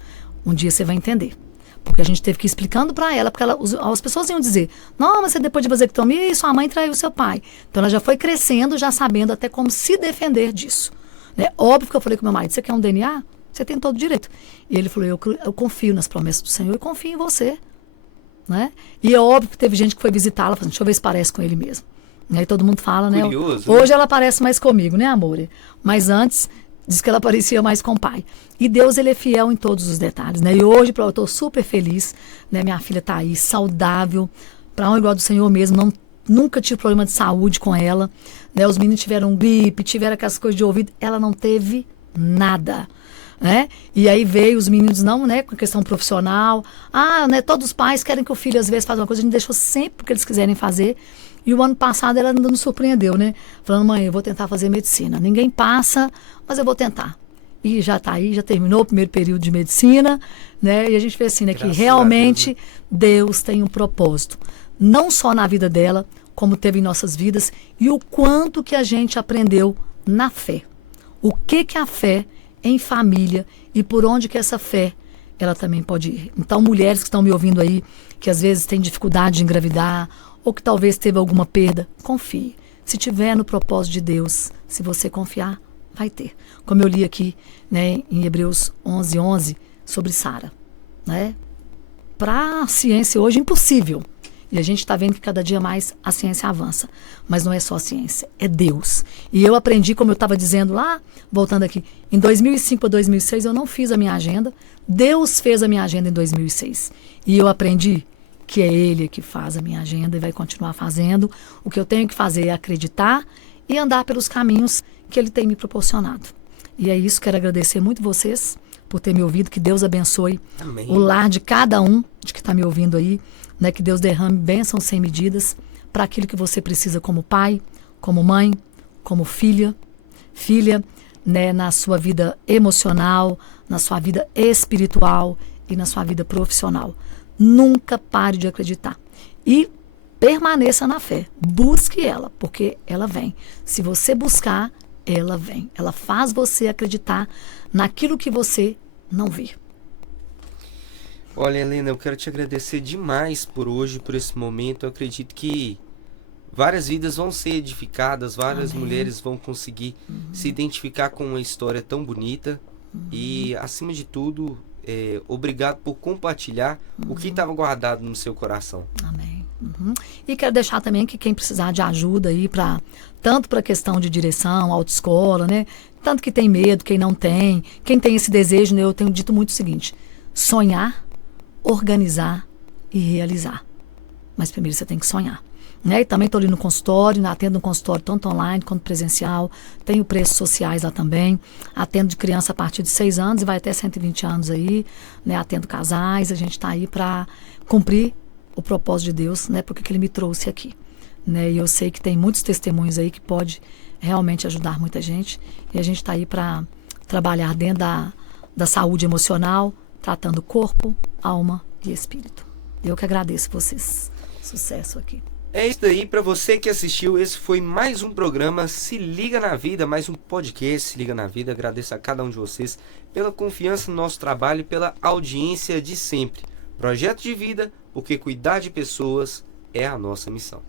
Um dia você vai entender. Porque a gente teve que ir explicando para ela, porque as pessoas iam dizer, não, mas você depois de vasectomia, sua mãe traiu seu pai. Então ela já foi crescendo, já sabendo até como se defender disso. Né? Óbvio que eu falei com meu marido, você quer um DNA? Você tem todo o direito. E ele falou, eu confio nas promessas do Senhor, eu confio em você. Né? E é óbvio que teve gente que foi visitá-la, falando, deixa eu ver se parece com ele mesmo. Né? E todo mundo fala, né? Curioso, Hoje ela parece mais comigo, né, amor? Mas antes, diz que ela parecia mais com o pai. E Deus, ele é fiel em todos os detalhes, né? E hoje, eu estou super feliz, né? Minha filha tá aí, saudável, para honra igual do Senhor mesmo, nunca tive problema de saúde com ela, né? Os meninos tiveram gripe, tiveram aquelas coisas de ouvido, ela não teve nada, né? E aí veio os meninos não, né, com questão profissional. Né, todos os pais querem que o filho às vezes faça uma coisa, a gente deixou sempre o que eles quiserem fazer. E o ano passado ela ainda nos surpreendeu, né? Falando, mãe, eu vou tentar fazer medicina. Ninguém passa, mas eu vou tentar. E já está aí, já terminou o primeiro período de medicina, né? E a gente vê assim, né, que realmente Deus tem um propósito. Não só na vida dela, como teve em nossas vidas. E o quanto que a gente aprendeu na fé. O que a fé em família e por onde que essa fé ela também pode ir. Então, mulheres que estão me ouvindo aí, que às vezes têm dificuldade de engravidar, ou que talvez teve alguma perda, confie. Se tiver no propósito de Deus, se você confiar, vai ter. Como eu li aqui, né, em Hebreus 11:11, sobre Sara, né? Para a ciência hoje, impossível. E a gente está vendo que cada dia mais a ciência avança. Mas não é só a ciência, é Deus. E eu aprendi, como eu estava dizendo lá, voltando aqui, em 2005 a 2006 eu não fiz a minha agenda. Deus fez a minha agenda em 2006. E eu aprendi que é Ele que faz a minha agenda e vai continuar fazendo. O que eu tenho que fazer é acreditar e andar pelos caminhos que Ele tem me proporcionado. E é isso, quero agradecer muito vocês por ter me ouvido. Que Deus abençoe Amém. o lar de cada um de que está me ouvindo aí. Né, que Deus derrame bênçãos sem medidas para aquilo que você precisa como pai, como mãe, como filha, né, na sua vida emocional, na sua vida espiritual e na sua vida profissional. Nunca pare de acreditar. E permaneça na fé. Busque ela, porque ela vem. Se você buscar, ela vem. Ela faz você acreditar naquilo que você não vê. Olha, Helena, eu quero te agradecer demais por hoje, por esse momento. Eu acredito que várias vidas vão ser edificadas, várias mulheres vão conseguir se identificar com uma história tão bonita. E, acima de tudo, obrigado por compartilhar o que estava guardado no seu coração. Amém. E quero deixar também que quem precisar de ajuda aí, tanto para a questão de direção, autoescola, né? Tanto que tem medo, quem não tem, quem tem esse desejo, né? Eu tenho dito muito o seguinte: sonhar, organizar e realizar. Mas primeiro você tem que sonhar. Né? E também estou ali no consultório, atendo no consultório tanto online quanto presencial. Tenho preços sociais lá também. Atendo de criança a partir de 6 anos e vai até 120 anos aí. Né? Atendo casais. A gente está aí para cumprir o propósito de Deus, né? Porque Ele me trouxe aqui. Né? E eu sei que tem muitos testemunhos aí que pode realmente ajudar muita gente. E a gente está aí para trabalhar dentro da saúde emocional, tratando corpo, alma e espírito. Eu que agradeço vocês. Sucesso aqui. É isso aí, para você que assistiu, esse foi mais um programa Se Liga na Vida, mais um podcast Se Liga na Vida. Agradeço a cada um de vocês pela confiança no nosso trabalho e pela audiência de sempre. Projeto de vida, porque cuidar de pessoas é a nossa missão.